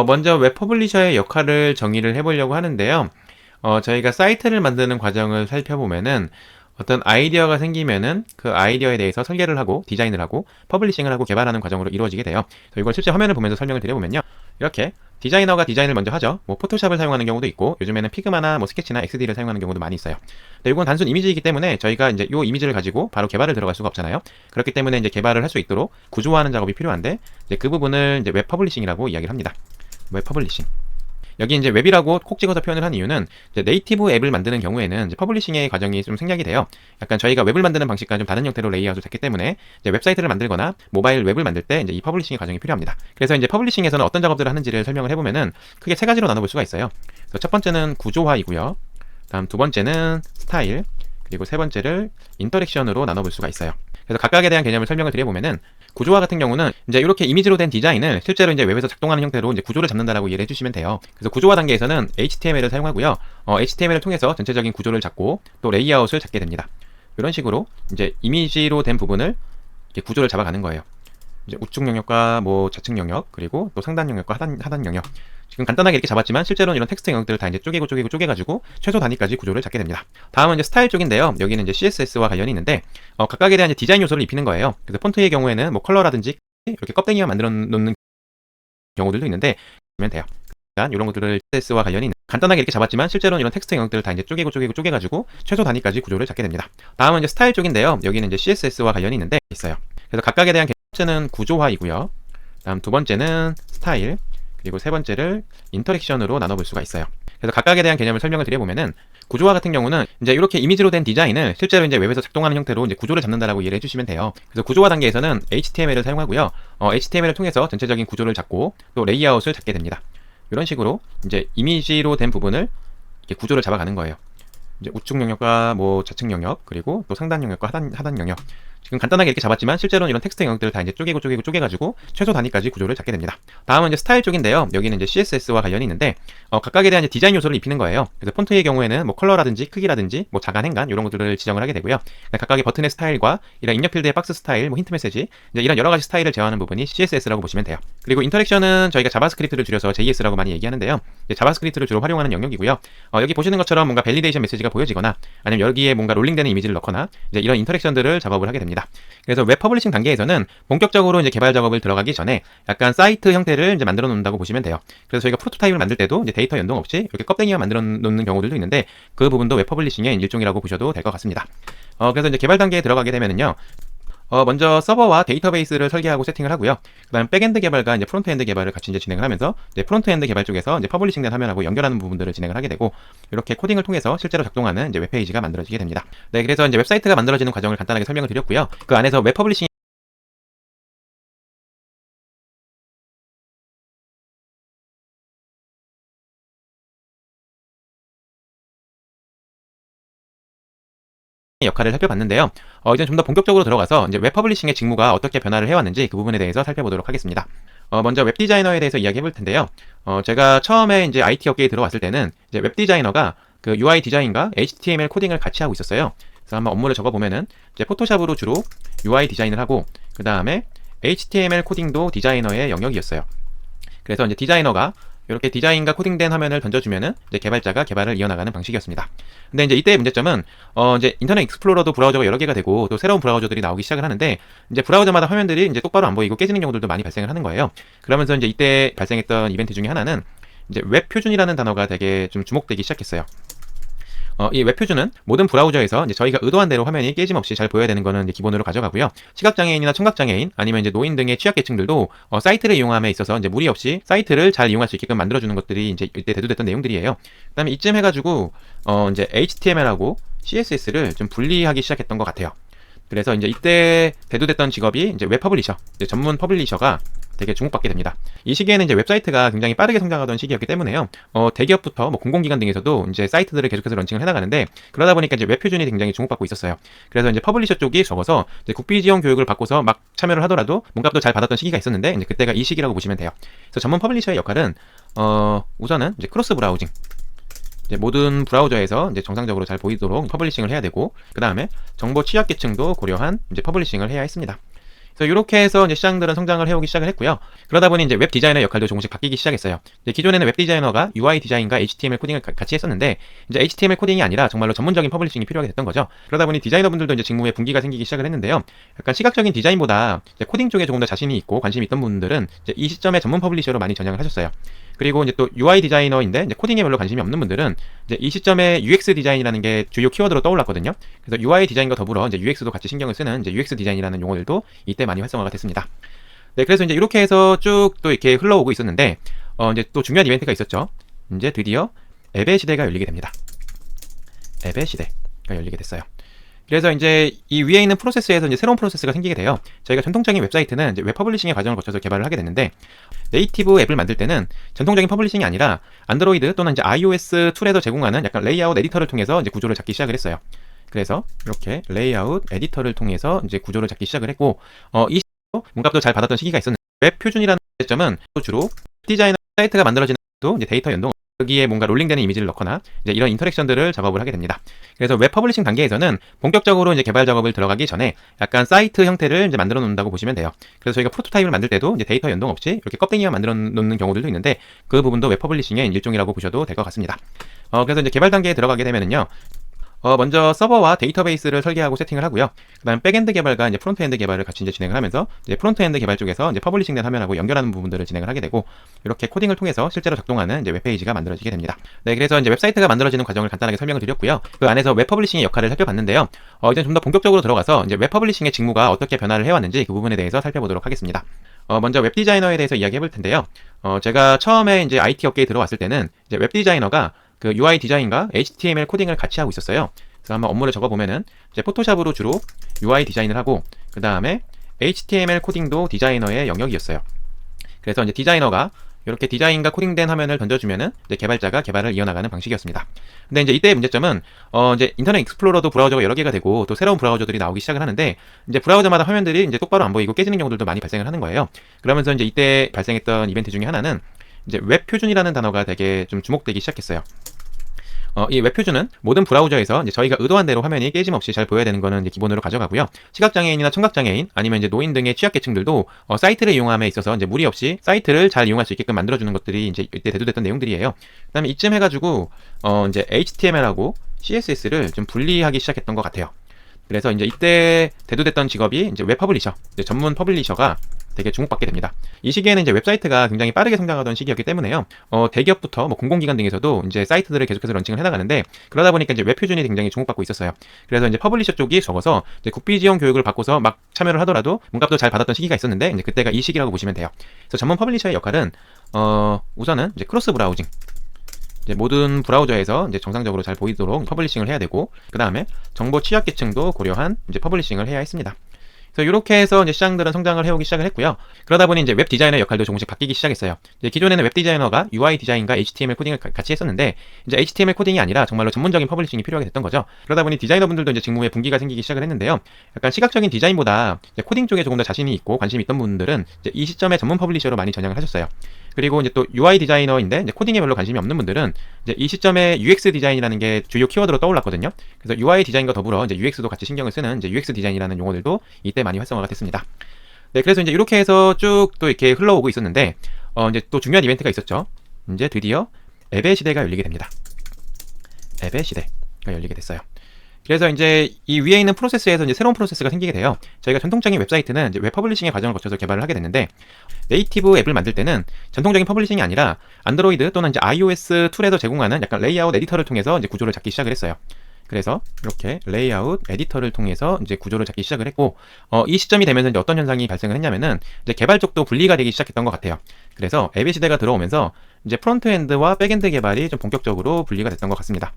먼저 웹 퍼블리셔의 역할을 정의를 해보려고 하는데요. 저희가 사이트를 만드는 과정을 살펴보면은 어떤 아이디어가 생기면은 그 아이디어에 대해서 설계를 하고 디자인을 하고 퍼블리싱을 하고 개발하는 과정으로 이루어지게 돼요. 이걸 실제 화면을 보면서 설명을 드려보면요. 이렇게 디자이너가 디자인을 먼저 하죠. 뭐 포토샵을 사용하는 경우도 있고 요즘에는 피그마나 뭐 스케치나 XD를 사용하는 경우도 많이 있어요. 근데 이건 단순 이미지이기 때문에 저희가 이제 이 이미지를 가지고 바로 개발을 들어갈 수가 없잖아요. 그렇기 때문에 이제 개발을 할 수 있도록 구조화하는 작업이 필요한데 이제 그 부분을 이제 웹 퍼블리싱이라고 이야기를 합니다. 웹 퍼블리싱. 여기 이제 웹이라고 콕 찍어서 표현을 한 이유는 이제 네이티브 앱을 만드는 경우에는 이제 퍼블리싱의 과정이 좀 생략이 돼요. 약간 저희가 웹을 만드는 방식과 좀 다른 형태로 레이아웃을 잡기 때문에 이제 웹사이트를 만들거나 모바일 웹을 만들 때 이제 이 퍼블리싱의 과정이 필요합니다. 그래서 이제 퍼블리싱에서는 어떤 작업들을 하는지를 설명을 해보면은 크게 세 가지로 나눠볼 수가 있어요. 그래서 첫 번째는 구조화이고요. 다음 두 번째는 스타일, 그리고 세 번째를 인터랙션으로 나눠볼 수가 있어요. 그래서 각각에 대한 개념을 설명을 드려보면은 구조화 같은 경우는 이제 이렇게 이미지로 된 디자인을 실제로 이제 웹에서 작동하는 형태로 이제 구조를 잡는다라고 이해를 해주시면 돼요. 그래서 구조화 단계에서는 HTML을 사용하고요. HTML을 통해서 전체적인 구조를 잡고 또 레이아웃을 잡게 됩니다. 이런 식으로 이제 이미지로 된 부분을 이렇게 구조를 잡아가는 거예요. 이제 우측 영역과 뭐 좌측 영역, 그리고 또 상단 영역과 하단 영역. 지금 간단하게 이렇게 잡았지만 실제로는 이런 텍스트 영역들을 다 이제 쪼개가지고 최소 단위까지 구조를 잡게 됩니다. 다음은 이제 스타일 쪽인데요. 여기는 이제 CSS와 관련이 있는데 각각에 대한 이제 디자인 요소를 입히는 거예요. 그래서 폰트의 경우에는 뭐 컬러라든지 이렇게 껍데기만 만들어 놓는 경우들도 있는데 보면 돼요. 그러니까 이런 것들을 CSS와 관련이 있는 간단하게 이렇게 잡았지만 실제로는 이런 텍스트 영역들을 다 이제 쪼개가지고 최소 단위까지 구조를 잡게 됩니다. 다음은 이제 스타일 쪽인데요. 여기는 이제 CSS와 관련이 있는데 있어요. 그래서 각각에 대한 첫 번째는 구조화이고요. 다음 두 번째는 스타일, 그리고 세 번째를 인터랙션으로 나눠볼 수가 있어요. 그래서 각각에 대한 개념을 설명을 드려보면은 구조화 같은 경우는 이제 이렇게 이미지로 된 디자인을 실제로 이제 웹에서 작동하는 형태로 이제 구조를 잡는다라고 이해를 해주시면 돼요. 그래서 구조화 단계에서는 HTML을 사용하고요. HTML을 통해서 전체적인 구조를 잡고 또 레이아웃을 잡게 됩니다. 이런 식으로 이제 이미지로 된 부분을 이렇게 구조를 잡아가는 거예요. 이제 우측 영역과 뭐 좌측 영역, 그리고 또 상단 영역과 하단 영역. 지금 간단하게 이렇게 잡았지만 실제로는 이런 텍스트 영역들을 다 이제 쪼개가지고 최소 단위까지 구조를 잡게 됩니다. 다음은 이제 스타일 쪽인데요. 여기는 이제 CSS와 관련이 있는데 각각에 대한 이제 디자인 요소를 입히는 거예요. 그래서 폰트의 경우에는 뭐 컬러라든지 크기라든지 뭐 자간, 행간 이런 것들을 지정을 하게 되고요. 각각의 버튼의 스타일과 이런 입력 필드의 박스 스타일, 뭐 힌트 메시지 이제 이런 여러 가지 스타일을 제어하는 부분이 CSS라고 보시면 돼요. 그리고 인터랙션은 저희가 자바스크립트를 줄여서 JS라고 많이 얘기하는데요. 자바스크립트를 주로 활용하는 영역이고요. 여기 보시는 것처럼 뭔가 밸리데이션 메시지가 보여지거나 아니면 여기에 뭔가 롤링되는 이미지를 넣거나 이제 이런 인터랙션들을 작업을 하게 됩니다. 그래서 웹 퍼블리싱 단계에서는 본격적으로 이제 개발 작업을 들어가기 전에 약간 사이트 형태를 이제 만들어 놓는다고 보시면 돼요. 그래서 저희가 프로토타입을 만들 때도 이제 데이터 연동 없이 이렇게 껍데기만 만들어 놓는 경우들도 있는데 그 부분도 웹 퍼블리싱의 일종이라고 보셔도 될 것 같습니다. 그래서 이제 개발 단계에 들어가게 되면은요. 먼저 서버와 데이터베이스를 설계하고 세팅을 하고요. 그다음 백엔드 개발과 이제 프론트엔드 개발을 같이 이제 진행을 하면서 이제 프론트엔드 개발 쪽에서 이제 퍼블리싱된 화면하고 연결하는 부분들을 진행을 하게 되고 이렇게 코딩을 통해서 실제로 작동하는 이제 웹페이지가 만들어지게 됩니다. 네, 그래서 이제 웹사이트가 만들어지는 과정을 간단하게 설명을 드렸고요. 그 안에서 웹 퍼블리싱 역할을 살펴봤는데요. 이제 좀 더 본격적으로 들어가서 이제 웹 퍼블리싱의 직무가 어떻게 변화를 해왔는지 그 부분에 대해서 살펴보도록 하겠습니다. 먼저 웹 디자이너에 대해서 이야기해 볼 텐데요. 제가 처음에 이제 IT 업계에 들어왔을 때는 이제 웹 디자이너가 그 UI 디자인과 HTML 코딩을 같이 하고 있었어요. 그래서 한번 업무를 적어 보면은 이제 포토샵으로 주로 UI 디자인을 하고 그 다음에 HTML 코딩도 디자이너의 영역이었어요. 그래서 이제 디자이너가 이렇게 디자인과 코딩된 화면을 던져주면은 이제 개발자가 개발을 이어나가는 방식이었습니다. 근데 이제 이때의 문제점은 이제 인터넷 익스플로러도 브라우저가 여러 개가 되고 또 새로운 브라우저들이 나오기 시작을 하는데 이제 브라우저마다 화면들이 이제 똑바로 안 보이고 깨지는 경우들도 많이 발생을 하는 거예요. 그러면서 이제 이때 발생했던 이벤트 중에 하나는 이제 웹 표준이라는 단어가 되게 좀 주목되기 시작했어요. 이 웹표준은 모든 브라우저에서 이제 저희가 의도한 대로 화면이 깨짐없이 잘 보여야 되는 거는 이제 기본으로 가져가고요. 시각장애인이나 청각장애인 아니면 이제 노인 등의 취약계층들도 사이트를 이용함에 있어서 이제 무리 없이 사이트를 잘 이용할 수 있게끔 만들어주는 것들이 이제 이때 대두됐던 내용들이에요. 그다음에 이쯤 해가지고 이제 HTML하고 CSS를 좀 분리하기 시작했던 것 같아요. 그래서 이제 이때 대두됐던 직업이 이제 웹 퍼블리셔, 이제 전문 퍼블리셔가 되게 주목받게 됩니다. 이 시기에는 이제 웹사이트가 굉장히 빠르게 성장하던 시기였기 때문에요. 대기업부터 뭐 공공기관 등에서도 이제 사이트들을 계속해서 런칭을 해나가는데 그러다 보니까 이제 웹 표준이 굉장히 주목받고 있었어요. 그래서 이제 퍼블리셔 쪽이 적어서 이제 국비 지원 교육을 받고서 막 참여를 하더라도 몸값도 잘 받았던 시기가 있었는데 이제 그때가 이 시기라고 보시면 돼요. 그래서 전문 퍼블리셔의 역할은 우선은 이제 크로스 브라우징. 이제 모든 브라우저에서 이제 정상적으로 잘 보이도록 퍼블리싱을 해야 되고 그 다음에 정보 취약계층도 고려한 이제 퍼블리싱을 해야 했습니다. 그래서 이렇게 해서 이제 시장들은 성장을 해오기 시작을 했고요. 그러다 보니 이제 웹 디자이너 역할도 조금씩 바뀌기 시작했어요. 이제 기존에는 웹 디자이너가 UI 디자인과 HTML 코딩을 같이 했었는데 이제 HTML 코딩이 아니라 정말로 전문적인 퍼블리싱이 필요하게 됐던 거죠. 그러다 보니 디자이너분들도 이제 직무에 분기가 생기기 시작을 했는데요. 약간 시각적인 디자인보다 이제 코딩 쪽에 조금 더 자신이 있고 관심이 있던 분들은 이제 이 시점에 전문 퍼블리셔로 많이 전향을 하셨어요. 그리고 이제 또 UI 디자이너인데 이제 코딩에 별로 관심이 없는 분들은 이제 이 시점에 UX 디자인이라는 게 주요 키워드로 떠올랐거든요. 그래서 UI 디자인과 더불어 이제 UX도 같이 신경을 쓰는 이제 UX 디자인이라는 용어들도 이때 많이 활성화가 됐습니다. 네, 그래서 이제 이렇게 해서 쭉 또 이렇게 흘러오고 있었는데 이제 또 중요한 이벤트가 있었죠. 이제 드디어 앱의 시대가 열리게 됩니다. 앱의 시대가 열리게 됐어요. 그래서 이제 이 위에 있는 프로세스에서 이제 새로운 프로세스가 생기게 돼요. 저희가 전통적인 웹사이트는 이제 웹 퍼블리싱의 과정을 거쳐서 개발을 하게 됐는데 네이티브 앱을 만들 때는 전통적인 퍼블리싱이 아니라 안드로이드 또는 이제 iOS 툴에서 제공하는 약간 레이아웃 에디터를 통해서 이제 구조를 잡기 시작을 했어요. 그래서 이렇게 레이아웃 에디터를 통해서 이제 구조를 잡기 시작을 했고 이 시기로 문값도 잘 받았던 시기가 있었는데 웹 표준이라는 점은 주로 디자이너 사이트가 만들어지는 것도 이제 데이터 연동 여기에 뭔가 롤링되는 이미지를 넣거나 이제 이런 인터랙션들을 작업을 하게 됩니다. 그래서 웹 퍼블리싱 단계에서는 본격적으로 이제 개발 작업을 들어가기 전에 약간 사이트 형태를 이제 만들어 놓는다고 보시면 돼요. 그래서 저희가 프로토타입을 만들 때도 이제 데이터 연동 없이 이렇게 껍데기만 만들어 놓는 경우들도 있는데 그 부분도 웹 퍼블리싱의 일종이라고 보셔도 될 것 같습니다. 그래서 이제 개발 단계에 들어가게 되면은요. 먼저 서버와 데이터베이스를 설계하고 세팅을 하고요. 그다음 백엔드 개발과 이제 프론트엔드 개발을 같이 이제 진행을 하면서 이제 프론트엔드 개발 쪽에서 이제 퍼블리싱된 화면하고 연결하는 부분들을 진행을 하게 되고 이렇게 코딩을 통해서 실제로 작동하는 이제 웹페이지가 만들어지게 됩니다. 네, 그래서 이제 웹사이트가 만들어지는 과정을 간단하게 설명을 드렸고요. 그 안에서 웹 퍼블리싱의 역할을 살펴봤는데요. 이제 좀 더 본격적으로 들어가서 이제 웹 퍼블리싱의 직무가 어떻게 변화를 해왔는지 그 부분에 대해서 살펴보도록 하겠습니다. 먼저 웹 디자이너에 대해서 이야기해 볼 텐데요. 제가 처음에 이제 IT 업계에 들어왔을 때는 이제 웹 디자이너가 그 UI 디자인과 HTML 코딩을 같이 하고 있었어요. 그래서 한번 업무를 적어 보면은 이제 포토샵으로 주로 UI 디자인을 하고 그 다음에 HTML 코딩도 디자이너의 영역이었어요. 그래서 이제 디자이너가 이렇게 디자인과 코딩된 화면을 던져주면은 이제 개발자가 개발을 이어나가는 방식이었습니다. 근데 이제 이때의 문제점은 이제 인터넷 익스플로러도 브라우저가 여러 개가 되고 또 새로운 브라우저들이 나오기 시작을 하는데 이제 브라우저마다 화면들이 이제 똑바로 안 보이고 깨지는 경우들도 많이 발생을 하는 거예요. 그러면서 이제 이때 발생했던 이벤트 중에 하나는 이제 웹 표준이라는 단어가 되게 좀 주목되기 시작했어요. 이 웹표준은 모든 브라우저에서 이제 저희가 의도한 대로 화면이 깨짐없이 잘 보여야 되는 거는 이제 기본으로 가져가고요. 시각장애인이나 청각장애인 아니면 이제 노인 등의 취약계층들도 사이트를 이용함에 있어서 이제 무리 없이 사이트를 잘 이용할 수 있게끔 만들어주는 것들이 이제 이때 대두됐던 내용들이에요. 그다음에 이쯤 해가지고 이제 HTML하고 CSS를 좀 분리하기 시작했던 것 같아요. 그래서 이제 이때 대두됐던 직업이 이제 웹 퍼블리셔, 이제 전문 퍼블리셔가 되게 주목받게 됩니다. 이 시기에는 이제 웹사이트가 굉장히 빠르게 성장하던 시기였기 때문에요. 대기업부터 뭐 공공기관 등에서도 이제 사이트들을 계속해서 런칭을 해나가는데 그러다 보니까 이제 웹 표준이 굉장히 주목받고 있었어요. 그래서 이제 퍼블리셔 쪽이 적어서 이제 국비 지원 교육을 받고서 막 참여를 하더라도 문값도 잘 받았던 시기가 있었는데 이제 그때가 이 시기라고 보시면 돼요. 그래서 전문 퍼블리셔의 역할은 우선은 이제 크로스 브라우징, 이제 모든 브라우저에서 이제 정상적으로 잘 보이도록 퍼블리싱을 해야 되고, 그 다음에 정보 취약계층도 고려한 이제 퍼블리싱을 해야 했습니다. 그래서 이렇게 해서 이제 시장들은 성장을 해오기 시작을 했고요. 그러다 보니 이제 웹 디자이너 역할도 조금씩 바뀌기 시작했어요. 이제 기존에는 웹 디자이너가 UI 디자인과 HTML 코딩을 같이 했었는데 이제 HTML 코딩이 아니라 정말로 전문적인 퍼블리싱이 필요하게 됐던 거죠. 그러다 보니 디자이너분들도 이제 직무에 분기가 생기기 시작을 했는데요. 약간 시각적인 디자인보다 이제 코딩 쪽에 조금 더 자신이 있고 관심이 있던 분들은 이제 이 시점에 전문 퍼블리셔로 많이 전향을 하셨어요. 그리고 이제 또 UI 디자이너인데 이제 코딩에 별로 관심이 없는 분들은 이제 이 시점에 UX 디자인이라는 게 주요 키워드로 떠올랐거든요. 그래서 UI 디자인과 더불어 이제 UX도 같이 신경을 쓰는 이제 UX 디자인이라는 용어들도 이때 많이 활성화가 됐습니다. 네, 그래서 이제 이렇게 해서 쭉 또 이렇게 흘러오고 있었는데 이제 또 중요한 이벤트가 있었죠. 이제 드디어 앱의 시대가 열리게 됩니다. 앱의 시대가 열리게 됐어요. 그래서 이제 이 위에 있는 프로세스에서 이제 새로운 프로세스가 생기게 돼요. 저희가 전통적인 웹사이트는 이제 웹 퍼블리싱의 과정을 거쳐서 개발을 하게 됐는데 네이티브 앱을 만들 때는 전통적인 퍼블리싱이 아니라 안드로이드 또는 이제 iOS 툴에서 제공하는 약간 레이아웃 에디터를 통해서 이제 구조를 잡기 시작을 했어요. 그래서 이렇게 레이아웃 에디터를 통해서 이제 구조를 잡기 시작을 했고 이 시점이 되면서 이제 어떤 현상이 발생을 했냐면은 이제 개발 쪽도 분리가 되기 시작했던 것 같아요. 그래서 앱의 시대가 들어오면서 이제 프론트엔드와 백엔드 개발이 좀 본격적으로 분리가 됐던 것 같습니다.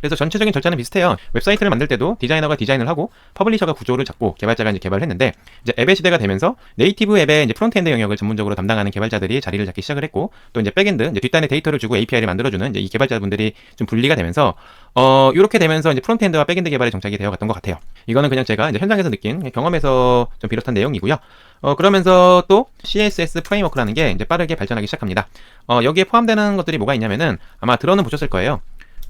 그래서 전체적인 절차는 비슷해요. 웹사이트를 만들 때도 디자이너가 디자인을 하고 퍼블리셔가 구조를 잡고 개발자가 이제 개발을 했는데 이제 앱의 시대가 되면서 네이티브 앱의 이제 프론트엔드 영역을 전문적으로 담당하는 개발자들이 자리를 잡기 시작을 했고 또 이제 백엔드 이제 뒷단에 데이터를 주고 API를 만들어주는 이제 이 개발자분들이 좀 분리가 되면서 이렇게 되면서 이제 프론트엔드와 백엔드 개발에 정착이 되어 갔던 것 같아요. 이거는 그냥 제가 이제 현장에서 느낀 경험에서 좀 비롯한 내용이고요. 그러면서 또 CSS 프레임워크라는 게 이제 빠르게 발전하기 시작합니다. 여기에 포함되는 것들이 뭐가 있냐면은 아마 들어는 보셨을 거예요.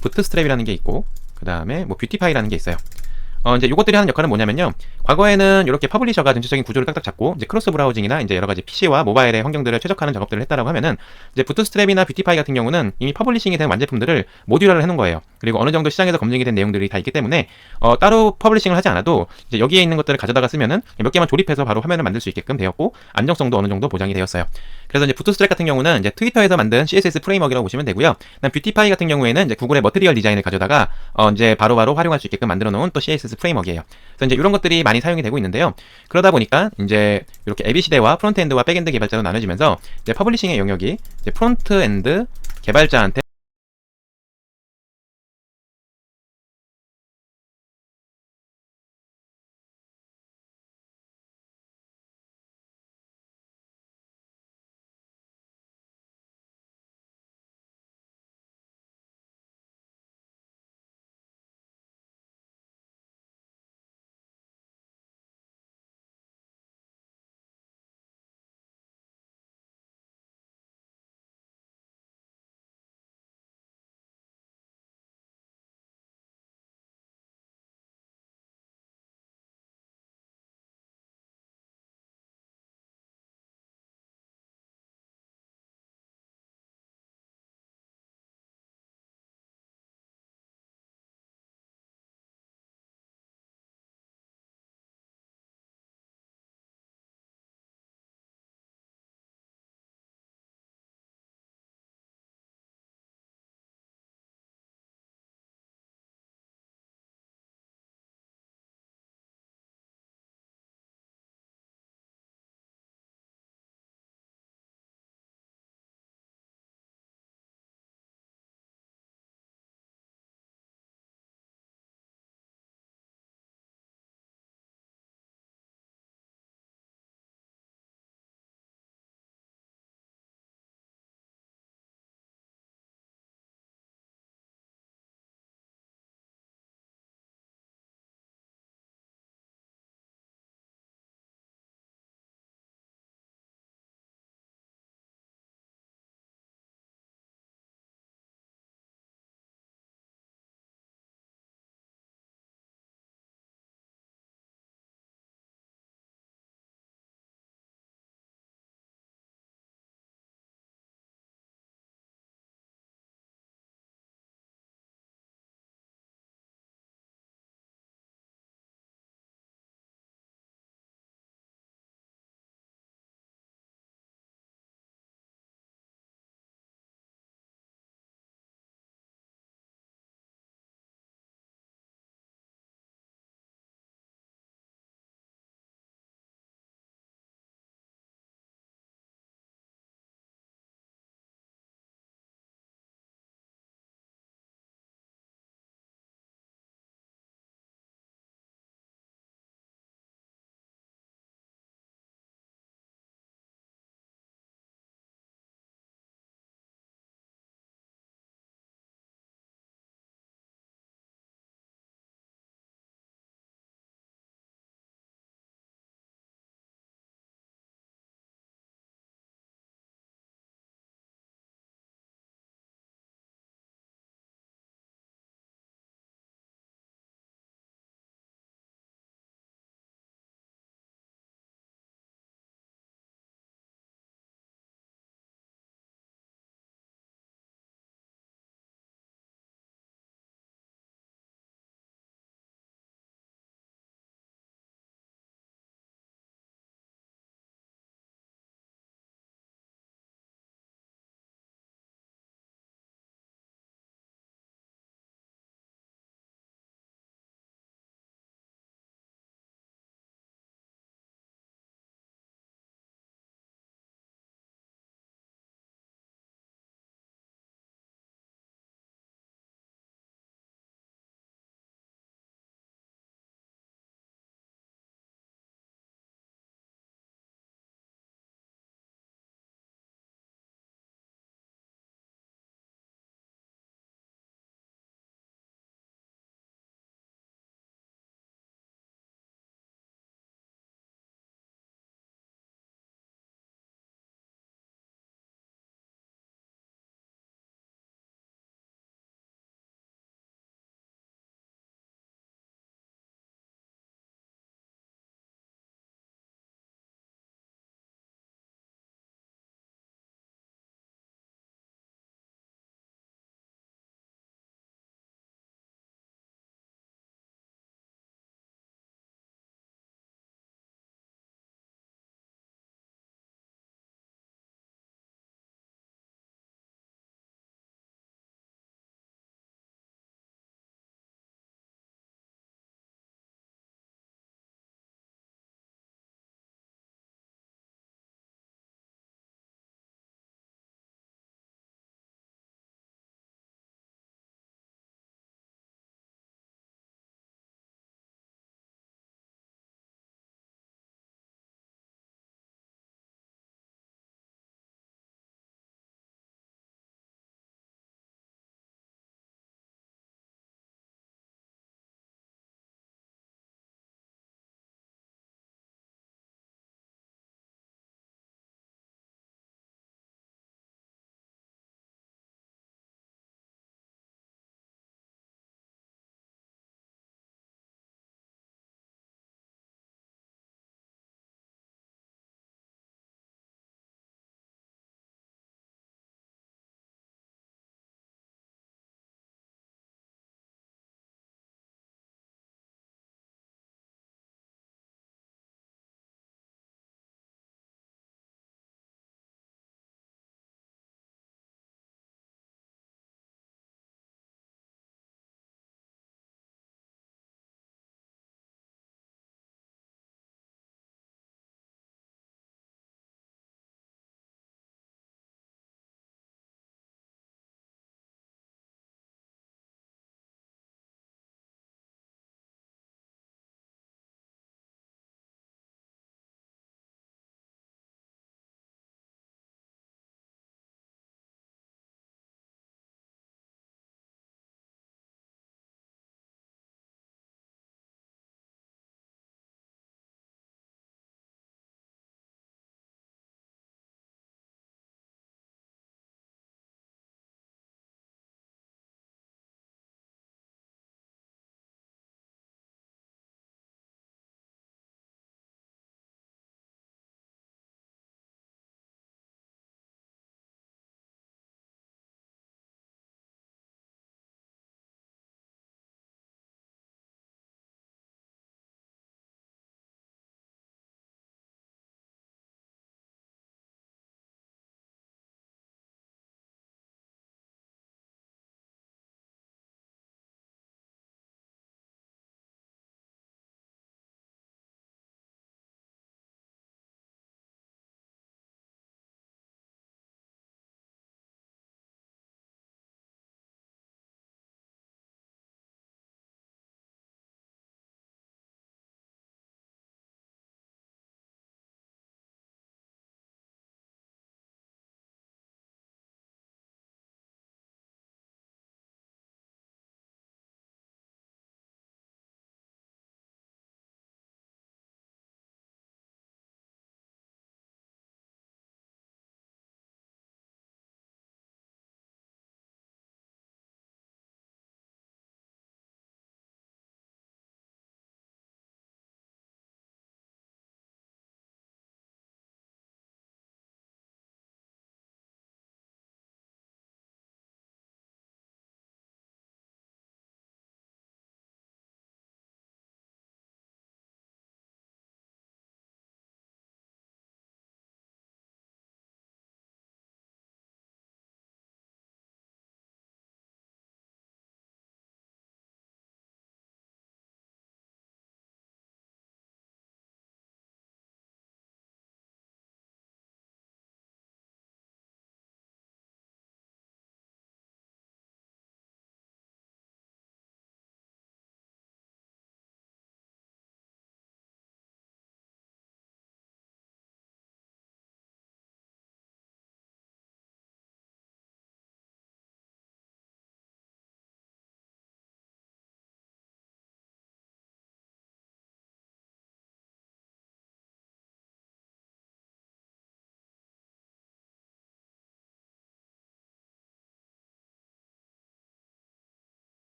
부트스트랩이라는 게 있고 그 다음에 뭐 뷰티파이라는 게 있어요. 이제 요것들이 하는 역할은 뭐냐면요. 과거에는 이렇게 퍼블리셔가 전체적인 구조를 딱딱 잡고 이제 크로스 브라우징이나 이제 여러 가지 PC와 모바일의 환경들을 최적화하는 작업들을 했다라고 하면은 이제 부트스트랩이나 뷰티파이 같은 경우는 이미 퍼블리싱이 된 완제품들을 모듈화를 해놓은 거예요. 그리고 어느 정도 시장에서 검증이 된 내용들이 다 있기 때문에 따로 퍼블리싱을 하지 않아도 이제 여기에 있는 것들을 가져다가 쓰면은 몇 개만 조립해서 바로 화면을 만들 수 있게끔 되었고 안정성도 어느 정도 보장이 되었어요. 그래서 이제 부트스트랩 같은 경우는 이제 트위터에서 만든 CSS 프레임워크라고 보시면 되고요. 그다음 뷰티파이 같은 경우에는 이제 구글의 머티리얼 디자인을 가져다가 이제 바로바로 활용할 수 있게끔 만들어 놓은 또 CSS 프레임워크예요. 그래서 이제 이런 것들이 많이 사용이 되고 있는데요. 그러다 보니까 이제 이렇게 앱이 시대와 프론트엔드와 백엔드 개발자로 나눠지면서 이제 퍼블리싱의 영역이 이제 프론트엔드 개발자한테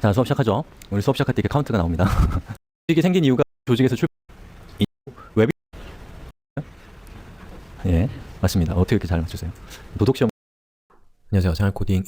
자, 수업 시작하죠. 우리 수업 시작할 때 이렇게 카운트가 나옵니다. 조직이 생긴 이유가 조직에서 웹이 예, 맞습니다. 어떻게 이렇게 잘 맞추세요? 도덕 시험. 안녕하세요. 생활 코딩